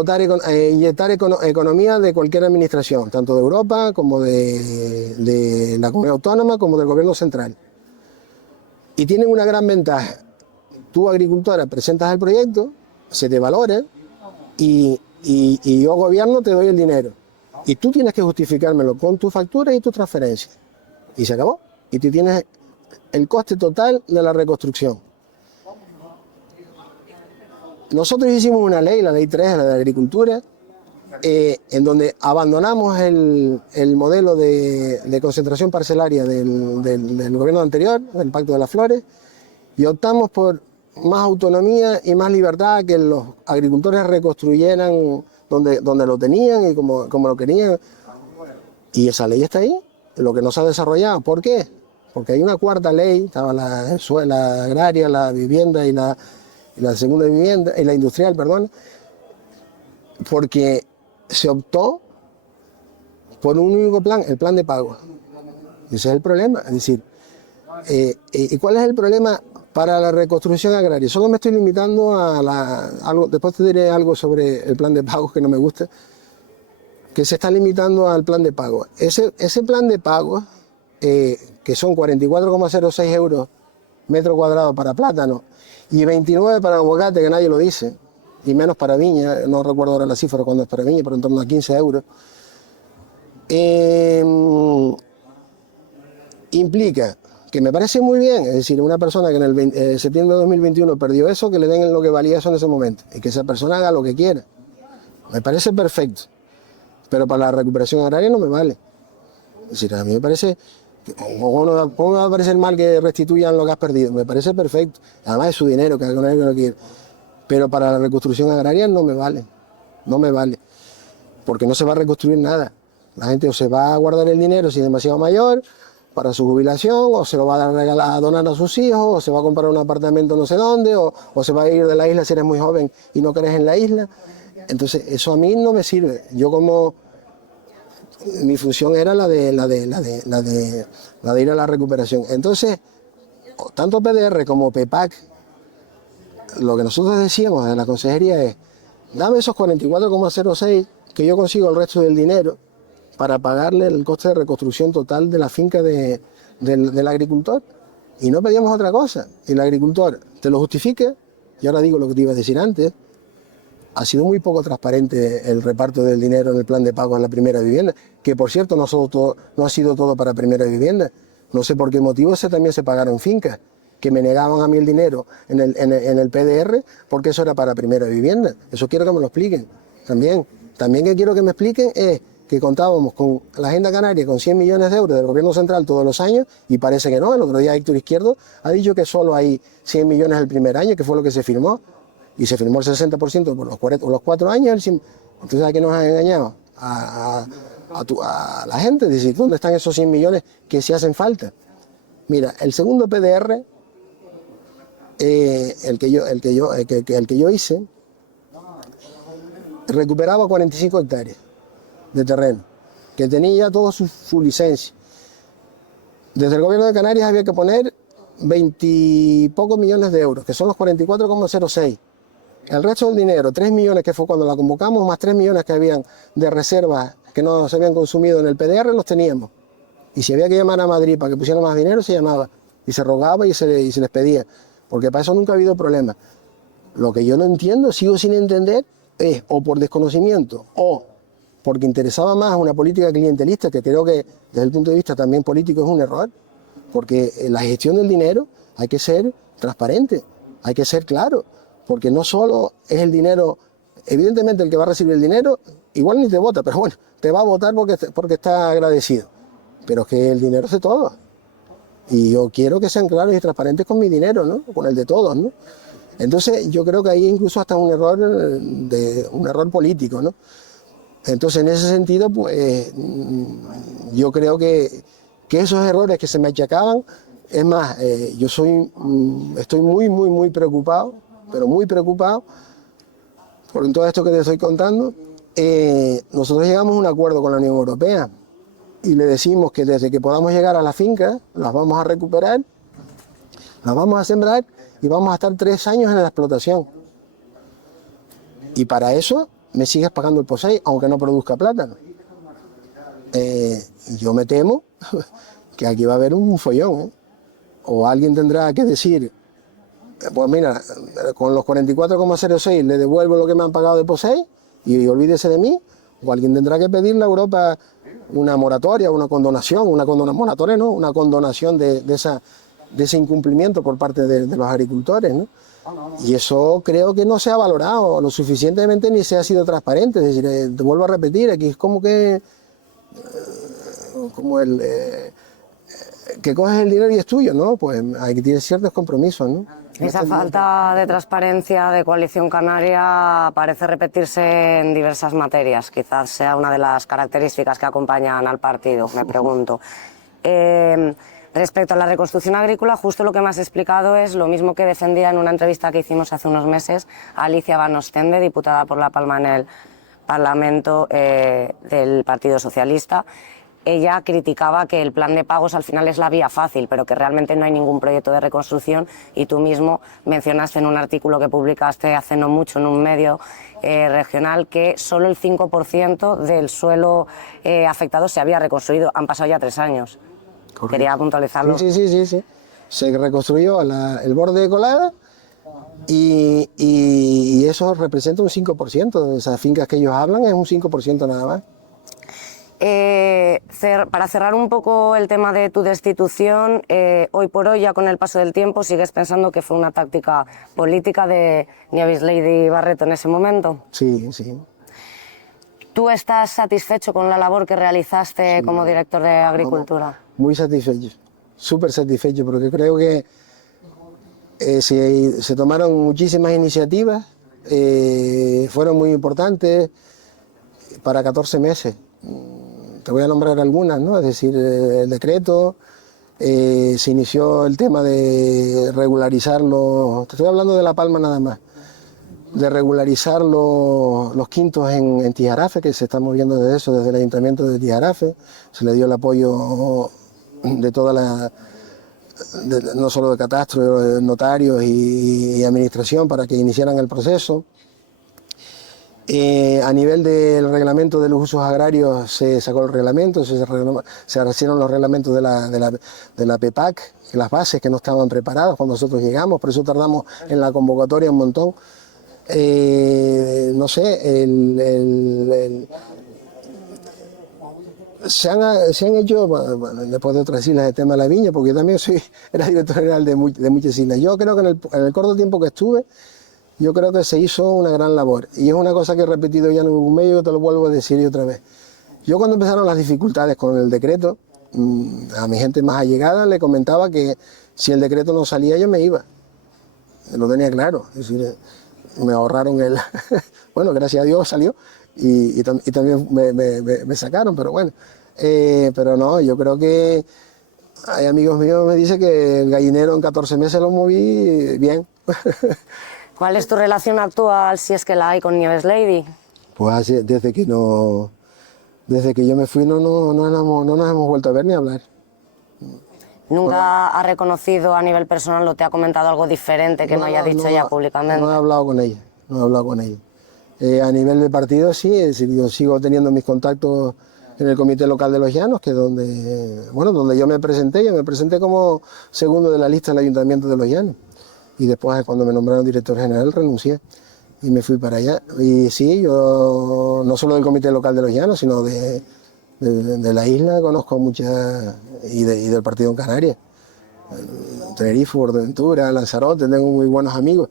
inyectar economía de cualquier administración, tanto de Europa como de la comunidad autónoma como del gobierno central. Y tienen una gran ventaja. Tú, agricultora, presentas el proyecto, se te valora y yo, gobierno, te doy el dinero. Y tú tienes que justificármelo con tu factura y tu transferencia. Y se acabó. Y tú tienes el coste total de la reconstrucción. Nosotros hicimos una ley, la ley 3, la de agricultura, en donde abandonamos el modelo de concentración parcelaria del gobierno anterior, del Pacto de las Flores, y optamos por más autonomía y más libertad, que los agricultores reconstruyeran donde lo tenían y como lo querían. Y esa ley está ahí, lo que no se ha desarrollado. ¿Por qué? Porque hay una cuarta ley, estaba la agraria, la vivienda y la segunda vivienda, y la industrial, perdón, porque se optó por un único plan, el plan de pago. Ese es el problema. Es decir, ¿y cuál es el problema para la reconstrucción agraria? Solo me estoy limitando a algo, después te diré algo sobre el plan de pago que no me gusta, que se está limitando al plan de pago. Ese plan de pago, que son 44,06 euros metro cuadrado para plátano y 29 para aguacate, que nadie lo dice, y menos para viña, no recuerdo ahora la cifra cuando es para viña, pero en torno a 15 euros, implica que me parece muy bien, es decir, una persona que en el septiembre de 2021 perdió eso, que le den lo que valía eso en ese momento, y que esa persona haga lo que quiera. Me parece perfecto, pero para la recuperación agraria no me vale. Es decir, a mí me parece, ¿cómo me va a parecer mal que restituyan lo que has perdido? Me parece perfecto, además es su dinero, que haga con él lo que quiera. Pero para la reconstrucción agraria no me vale, porque no se va a reconstruir nada. La gente o se va a guardar el dinero si es demasiado mayor para su jubilación, o se lo va a donar a sus hijos, o se va a comprar un apartamento no sé dónde, o se va a ir de la isla si eres muy joven y no crees en la isla. Entonces eso a mí no me sirve. Yo, como mi función era la de ir a la recuperación. Entonces, tanto PDR como PEPAC, lo que nosotros decíamos de la consejería es: dame esos 44,06 que yo consigo el resto del dinero para pagarle el coste de reconstrucción total de la finca del agricultor. Y no pedíamos otra cosa. Y el agricultor te lo justifica. Y ahora digo lo que te iba a decir antes. Ha sido muy poco transparente el reparto del dinero en el plan de pago en la primera vivienda, que por cierto no ha sido todo para primera vivienda. No sé por qué motivo también se pagaron fincas, que me negaban a mí el dinero en el PDR, porque eso era para primera vivienda. Eso quiero que me lo expliquen también. También que quiero que me expliquen es que contábamos con la Agenda Canaria con 100 millones de euros del gobierno central todos los años, y parece que no. El otro día Héctor Izquierdo ha dicho que solo hay 100 millones el primer año, que fue lo que se firmó, y se firmó el 60% por los 4 años. Entonces, ¿a qué nos han engañado? A la gente, decir, ¿dónde están esos 100 millones que sí hacen falta? Mira, el segundo PDR, el que yo hice, recuperaba 45 hectáreas de terreno, que tenía ya toda su licencia. Desde el gobierno de Canarias había que poner 20 y pocos millones de euros, que son los 44,06. El resto del dinero, 3 millones, que fue cuando la convocamos, más 3 millones que habían de reservas que no se habían consumido en el PDR, los teníamos. Y si había que llamar a Madrid para que pusieran más dinero, se llamaba. Y se rogaba y se les pedía. Porque para eso nunca ha habido problema. Lo que yo no entiendo, sigo sin entender, es o por desconocimiento o porque interesaba más una política clientelista, que creo que desde el punto de vista también político es un error. Porque en la gestión del dinero hay que ser transparente, hay que ser claro. Porque no solo es el dinero Evidentemente el que va a recibir el dinero igual ni te vota, pero bueno, te va a votar porque está agradecido. Pero es que el dinero es de todos. Y yo quiero que sean claros y transparentes con mi dinero, ¿no? Con el de todos, ¿no? Entonces yo creo que ahí incluso hasta un error político, ¿no? Entonces en ese sentido, pues yo creo que esos errores que se me achacaban, es más, yo estoy muy preocupado, pero muy preocupado por todo esto que te estoy contando. Nosotros llegamos a un acuerdo con la Unión Europea y le decimos que desde que podamos llegar a las fincas, las vamos a recuperar, las vamos a sembrar y vamos a estar 3 años en la explotación. Y para eso me sigues pagando el POSEI, aunque no produzca plátano. Yo me temo que aquí va a haber un follón, ¿eh? O alguien tendrá que decir, pues mira, con los 44,06 le devuelvo lo que me han pagado de POSEI y olvídese de mí, o alguien tendrá que pedirle a Europa una moratoria, una condonación, moratoria no, una condonación de ese incumplimiento por parte de los agricultores, ¿no? Y eso creo que no se ha valorado lo suficientemente ni se ha sido transparente. Es decir, te vuelvo a repetir, aquí es como que que coges el dinero y es tuyo, ¿no? Pues hay que tener ciertos compromisos, ¿no? Esa falta de transparencia de Coalición Canaria parece repetirse en diversas materias. Quizás sea una de las características que acompañan al partido, me pregunto. Respecto a la reconstrucción agrícola, justo lo que me has explicado es lo mismo que defendía en una entrevista que hicimos hace unos meses a Alicia Van Ostende, diputada por La Palma en el Parlamento del Partido Socialista. Ella criticaba que el plan de pagos al final es la vía fácil, pero que realmente no hay ningún proyecto de reconstrucción, y tú mismo mencionaste en un artículo que publicaste hace no mucho en un medio regional que solo el 5% del suelo afectado se había reconstruido. Han pasado ya 3 años. Correcto. Quería puntualizarlo. Sí. Se reconstruyó el borde de colada y eso representa un 5%. De esas fincas que ellos hablan es un 5% nada más. Para cerrar un poco el tema de tu destitución, hoy por hoy, ya con el paso del tiempo, ¿sigues pensando que fue una táctica política de Nieves Lady Barreto en ese momento? Sí. ¿Tú estás satisfecho con la labor que realizaste como director de Agricultura? Muy satisfecho, súper satisfecho, porque creo que se tomaron muchísimas iniciativas, fueron muy importantes para 14 meses. Te voy a nombrar algunas, ¿no? Es decir, el decreto, se inició el tema de regularizar te estoy hablando de La Palma nada más, de regularizar los quintos en Tijarafe, que se está moviendo desde eso, desde el Ayuntamiento de Tijarafe. Se le dio el apoyo de no solo de catastro, de notarios y administración para que iniciaran el proceso. A nivel del reglamento de los usos agrarios se sacó el reglamento, se hicieron los reglamentos de la PEPAC, las bases que no estaban preparadas cuando nosotros llegamos, por eso tardamos en la convocatoria un montón. No sé, se han hecho, bueno, después de otras islas, el tema de la viña, porque yo también era director general de muchas islas. Yo creo que en el corto tiempo que estuve, yo creo que se hizo una gran labor. Y es una cosa que he repetido ya en algún medio y te lo vuelvo a decir otra vez. Yo cuando empezaron las dificultades con el decreto, a mi gente más allegada le comentaba que si el decreto no salía yo me iba. Lo tenía claro. Es decir, me ahorraron bueno, gracias a Dios salió y también me sacaron, pero bueno. Pero no, yo creo que hay amigos míos que me dicen que el gallinero en 14 meses lo moví bien. ¿Cuál es tu relación actual, si es que la hay, con Nieves Lady? Pues desde que yo me fui no nos hemos vuelto a ver ni a hablar. ¿Nunca ha reconocido a nivel personal o te ha comentado algo diferente que no haya dicho ya públicamente? No he hablado con ella, a nivel de partido sí, es decir, yo sigo teniendo mis contactos en el Comité Local de Los Llanos, que es donde yo me presenté como segundo de la lista del Ayuntamiento de Los Llanos. Y después, cuando me nombraron director general, renuncié y me fui para allá. Y sí, yo no solo del Comité Local de Los Llanos, sino de la isla conozco muchas, y del partido en Canarias. Tenerife, Fuerteventura, Lanzarote, tengo muy buenos amigos.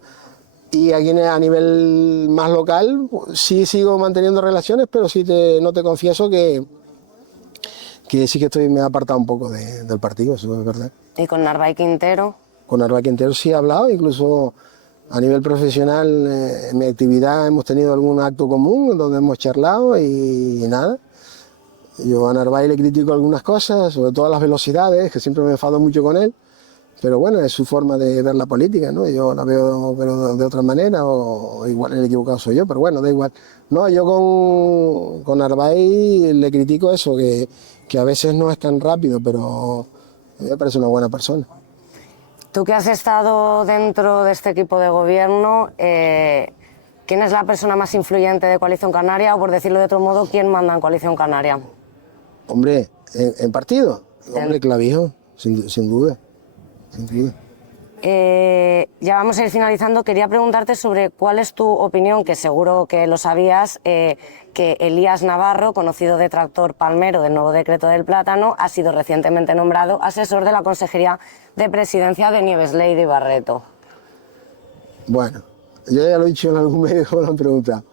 Y aquí a nivel más local, sí sigo manteniendo relaciones, pero sí no te confieso que sí que me he apartado un poco del partido, eso es verdad. ¿Y con Narváez Quintero? Con Narváez Quintero sí he hablado, incluso a nivel profesional, en mi actividad hemos tenido algún acto común donde hemos charlado y nada. Yo a Narváez le critico algunas cosas, sobre todo las velocidades, que siempre me enfado mucho con él, pero bueno, es su forma de ver la política, ¿no? Yo la veo pero de otra manera, o igual el equivocado soy yo, pero bueno, da igual. No, yo con Narváez le critico eso, que a veces no es tan rápido, pero a mí me parece una buena persona. Tú que has estado dentro de este equipo de gobierno, ¿quién es la persona más influyente de Coalición Canaria? O por decirlo de otro modo, ¿quién manda en Coalición Canaria? Hombre, ¿en partido? Hombre, Clavijo, sin duda. Sin duda. Ya vamos a ir finalizando. Quería preguntarte sobre cuál es tu opinión, que seguro que lo sabías, que Elías Navarro, conocido detractor palmero del nuevo decreto del plátano, ha sido recientemente nombrado asesor de la Consejería de Presidencia de Nieves Ley de Barreto. Bueno, yo ya lo he dicho en algún medio, me lo han preguntado.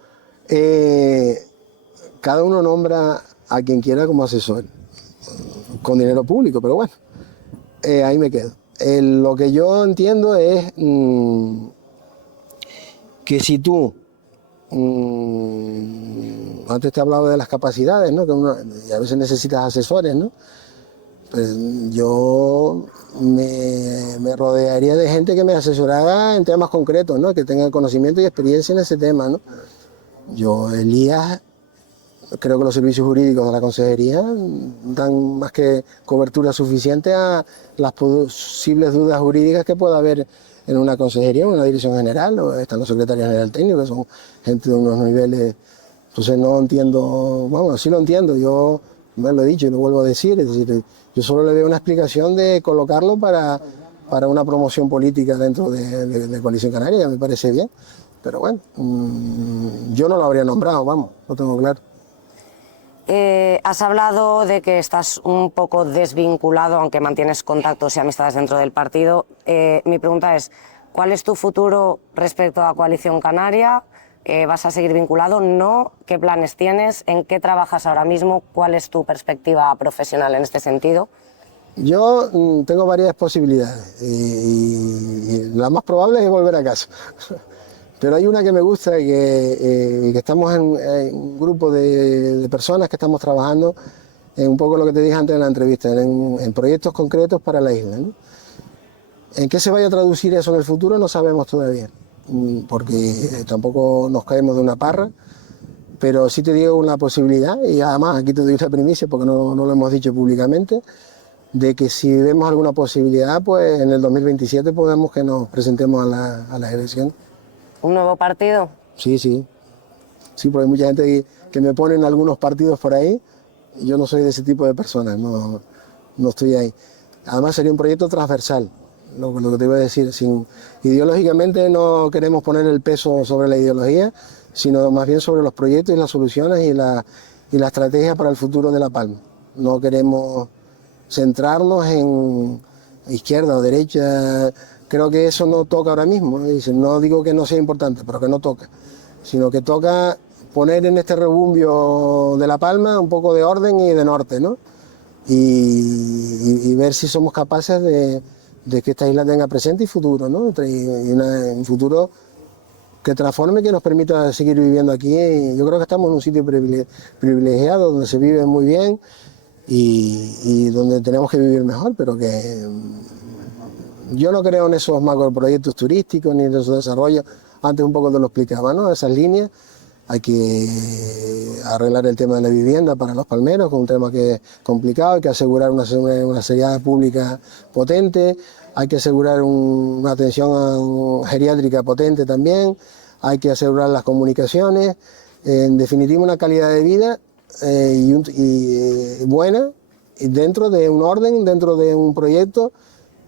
Cada uno nombra a quien quiera como asesor, con dinero público, pero bueno, ahí me quedo. Lo que yo entiendo es que si tú, antes te he hablado de las capacidades, ¿no? Que y a veces necesitas asesores, ¿no? Pues yo me rodearía de gente que me asesorara en temas concretos, ¿no? Que tenga conocimiento y experiencia en ese tema, ¿no? Yo, Elías, creo que los servicios jurídicos de la consejería dan más que cobertura suficiente a las posibles dudas jurídicas que pueda haber en una consejería, en una dirección general, o están los secretarios general técnicos, que son gente de unos niveles. Entonces no entiendo, bueno, sí lo entiendo, yo me lo he dicho y lo vuelvo a decir, es decir, yo solo le veo una explicación de colocarlo para una promoción política dentro de Coalición Canaria, ya me parece bien, pero bueno, yo no lo habría nombrado, vamos, lo tengo claro. Has hablado de que estás un poco desvinculado, aunque mantienes contactos y amistades dentro del partido. Mi pregunta es, ¿cuál es tu futuro respecto a Coalición Canaria? ¿Vas a seguir vinculado? ¿No? ¿Qué planes tienes? ¿En qué trabajas ahora mismo? ¿Cuál es tu perspectiva profesional en este sentido? Yo tengo varias posibilidades y la más probable es volver a casa. Pero hay una que me gusta y que estamos en un grupo de personas que estamos trabajando en un poco lo que te dije antes en la entrevista, en proyectos concretos para la isla, ¿no? ¿En qué se vaya a traducir eso en el futuro? No sabemos todavía, porque tampoco nos caemos de una parra, pero sí te digo una posibilidad, y además aquí te doy una primicia porque no lo hemos dicho públicamente, de que si vemos alguna posibilidad, pues en el 2027 podemos que nos presentemos a las elecciones. ¿Un nuevo partido? Sí, sí. Sí, porque hay mucha gente que me pone en algunos partidos por ahí. Yo no soy de ese tipo de personas, no estoy ahí. Además sería un proyecto transversal, lo que te iba a decir. Ideológicamente no queremos poner el peso sobre la ideología, sino más bien sobre los proyectos y las soluciones y la estrategia para el futuro de La Palma. No queremos centrarnos en izquierda o derecha. Creo que eso no toca ahora mismo, ¿no? No digo que no sea importante, pero que no toca, sino que toca poner en este rebumbio de La Palma un poco de orden y de norte, ¿no? Y ver si somos capaces de que esta isla tenga presente y futuro, ¿no? Un futuro que transforme, que nos permita seguir viviendo aquí. Y yo creo que estamos en un sitio privilegiado, donde se vive muy bien y donde tenemos que vivir mejor, pero que yo no creo en esos macroproyectos turísticos ni en esos desarrollos. Antes un poco te lo explicaba, ¿no? Esas líneas. Hay que arreglar el tema de la vivienda para los palmeros, que es un tema que es complicado. Hay que asegurar una sanidad pública potente. Hay que asegurar una atención geriátrica potente también. Hay que asegurar las comunicaciones. En definitiva, una calidad de vida buena dentro de un orden, dentro de un proyecto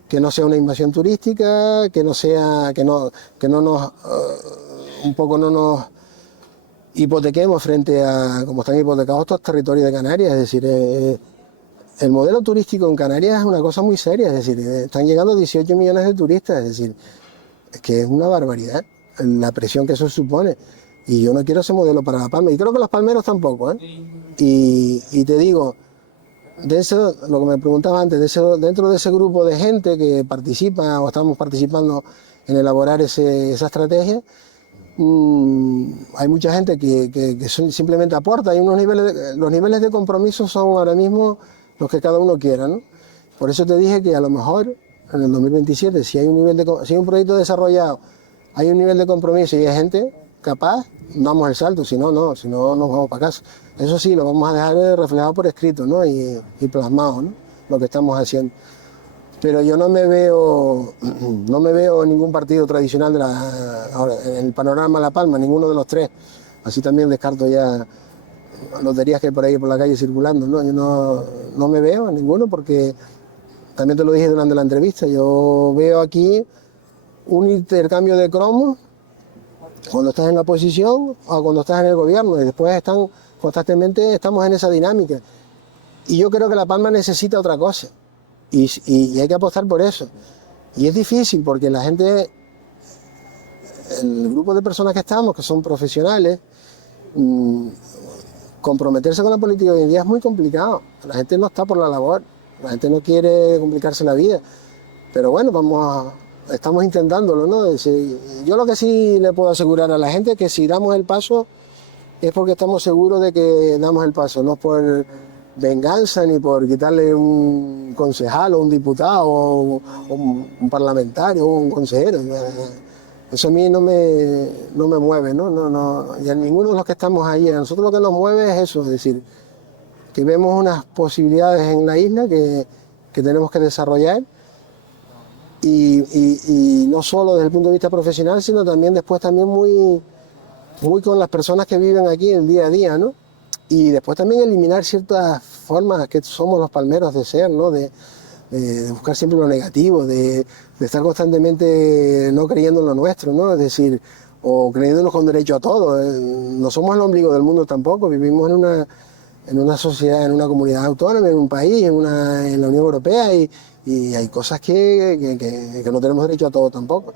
que no sea una invasión turística, que no nos hipotequemos frente a como están hipotecados estos territorios de Canarias. Es decir, el modelo turístico en Canarias es una cosa muy seria, es decir, están llegando 18 millones de turistas, es decir, es que es una barbaridad. la presión que eso supone. Y yo no quiero ese modelo para La Palma, y creo que los palmeros tampoco, ¿eh? Y te digo, de eso, lo que me preguntabas antes, dentro de ese grupo de gente que participa o estamos participando en elaborar esa estrategia, hay mucha gente que simplemente aporta. Hay unos niveles, los niveles de compromiso son ahora mismo los que cada uno quiera, ¿no? Por eso te dije que a lo mejor en el 2027, si hay un proyecto desarrollado, hay un nivel de compromiso y hay gente capaz, damos el salto, si no nos vamos para casa. Eso sí, lo vamos a dejar reflejado por escrito, ¿no? Y plasmado, ¿no? Lo que estamos haciendo. Pero yo no me veo ningún partido tradicional ahora, en el panorama de La Palma, ninguno de los tres. Así también descarto ya loterías que hay por ahí por la calle circulando, ¿no? Yo no me veo en ninguno, porque también te lo dije durante la entrevista, yo veo aquí un intercambio de cromos cuando estás en la oposición o cuando estás en el gobierno, y después constantemente estamos en esa dinámica. Y yo creo que La Palma necesita otra cosa, y hay que apostar por eso. Y es difícil porque la gente, el grupo de personas que estamos, que son profesionales, comprometerse con la política hoy en día es muy complicado. La gente no está por la labor, la gente no quiere complicarse la vida. Pero bueno, estamos intentándolo, ¿no? Yo lo que sí le puedo asegurar a la gente es que si damos el paso es porque estamos seguros de que damos el paso, no por venganza ni por quitarle un concejal o un diputado o un parlamentario o un consejero. Eso a mí no me mueve, ¿no? Y a ninguno de los que estamos ahí. A nosotros lo que nos mueve es eso, es decir, que vemos unas posibilidades en la isla que tenemos que desarrollar, y no solo desde el punto de vista profesional, sino también después muy con las personas que viven aquí el día a día, ¿no? Y después también eliminar ciertas formas que somos los palmeros de ser, ¿no? De buscar siempre lo negativo, de estar constantemente no creyendo en lo nuestro, ¿no? Es decir, o creyéndonos con derecho a todo. No somos el ombligo del mundo tampoco, vivimos en una sociedad, en una comunidad autónoma, en un país, en la Unión Europea, y hay cosas que no tenemos derecho a todo tampoco.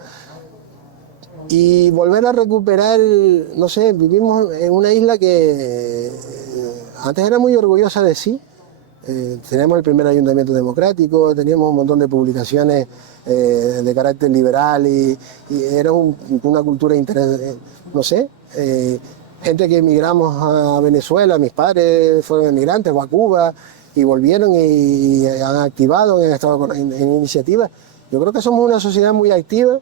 Y volver a recuperar, no sé, vivimos en una isla que antes era muy orgullosa de sí. Teníamos el primer ayuntamiento democrático, teníamos un montón de publicaciones de carácter liberal, y era una cultura no sé, gente que emigramos a Venezuela, mis padres fueron emigrantes, o a Cuba, y volvieron y han activado, han estado en iniciativas. Yo creo que somos una sociedad muy activa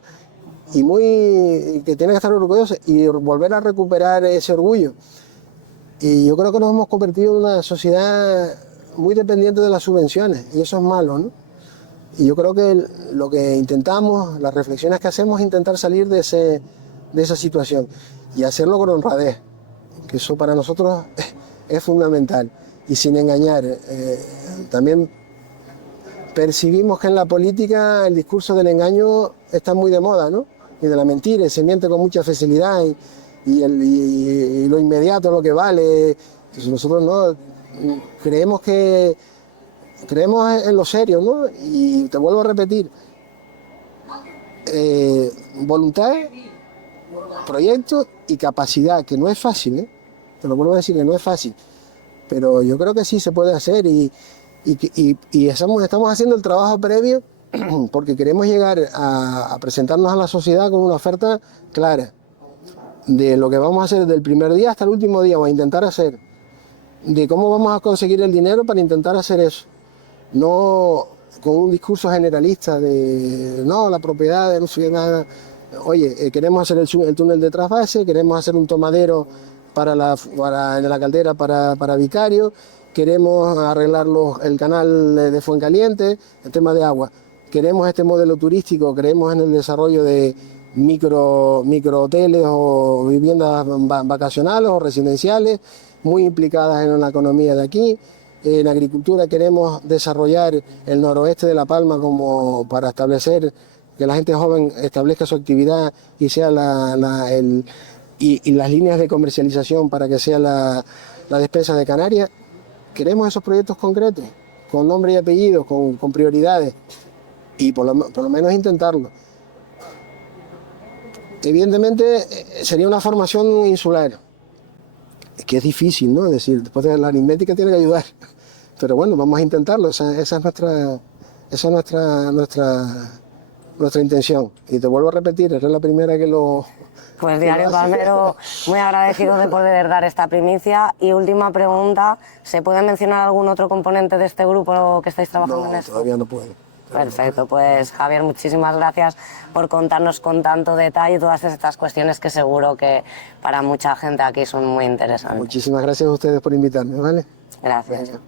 y que tiene que estar orgullosa y volver a recuperar ese orgullo. Y yo creo que nos hemos convertido en una sociedad muy dependiente de las subvenciones, y eso es malo, ¿no? Y yo creo que lo que intentamos, las reflexiones que hacemos, es intentar salir de esa situación y hacerlo con honradez, que eso para nosotros es fundamental, y sin engañar. También percibimos que en la política el discurso del engaño está muy de moda, ¿no? Y de la mentira, y se miente con mucha facilidad, y lo inmediato es lo que vale. Entonces nosotros no creemos en lo serio, ¿no? Y te vuelvo a repetir, voluntad, proyecto y capacidad, que no es fácil, ¿eh? Te lo vuelvo a decir, que no es fácil, pero yo creo que sí se puede hacer, y estamos haciendo el trabajo previo porque queremos llegar a presentarnos a la sociedad con una oferta clara de lo que vamos a hacer desde el primer día hasta el último día, o a intentar hacer, de cómo vamos a conseguir el dinero para intentar hacer eso. No con un discurso generalista de no, la propiedad de no sé nada. Oye, queremos hacer el túnel de trasvase, queremos hacer un tomadero en la caldera para Vicario, queremos arreglar el canal de Fuencaliente, el tema de agua. Queremos este modelo turístico, creemos en el desarrollo de micro hoteles o viviendas vacacionales o residenciales, muy implicadas en la economía de aquí. En agricultura queremos desarrollar el noroeste de La Palma como para establecer que la gente joven establezca su actividad y sea y las líneas de comercialización para que sea la despensa de Canarias. Queremos esos proyectos concretos, con nombre y apellido, con prioridades, y por lo menos intentarlo. Evidentemente sería una formación insular. Es que es difícil, ¿no? Es decir, después de la aritmética tiene que ayudar. Pero bueno, vamos a intentarlo. Esa es nuestra intención. Y te vuelvo a repetir, eres la primera que lo... Pues Diario Palmero, muy agradecido de poder dar esta primicia. Y última pregunta, ¿se puede mencionar algún otro componente de este grupo que estáis trabajando en esto? Todavía no puedo. Perfecto, pues Javier, muchísimas gracias por contarnos con tanto detalle todas estas cuestiones que seguro que para mucha gente aquí son muy interesantes. Muchísimas gracias a ustedes por invitarme, ¿vale? Gracias. Venga.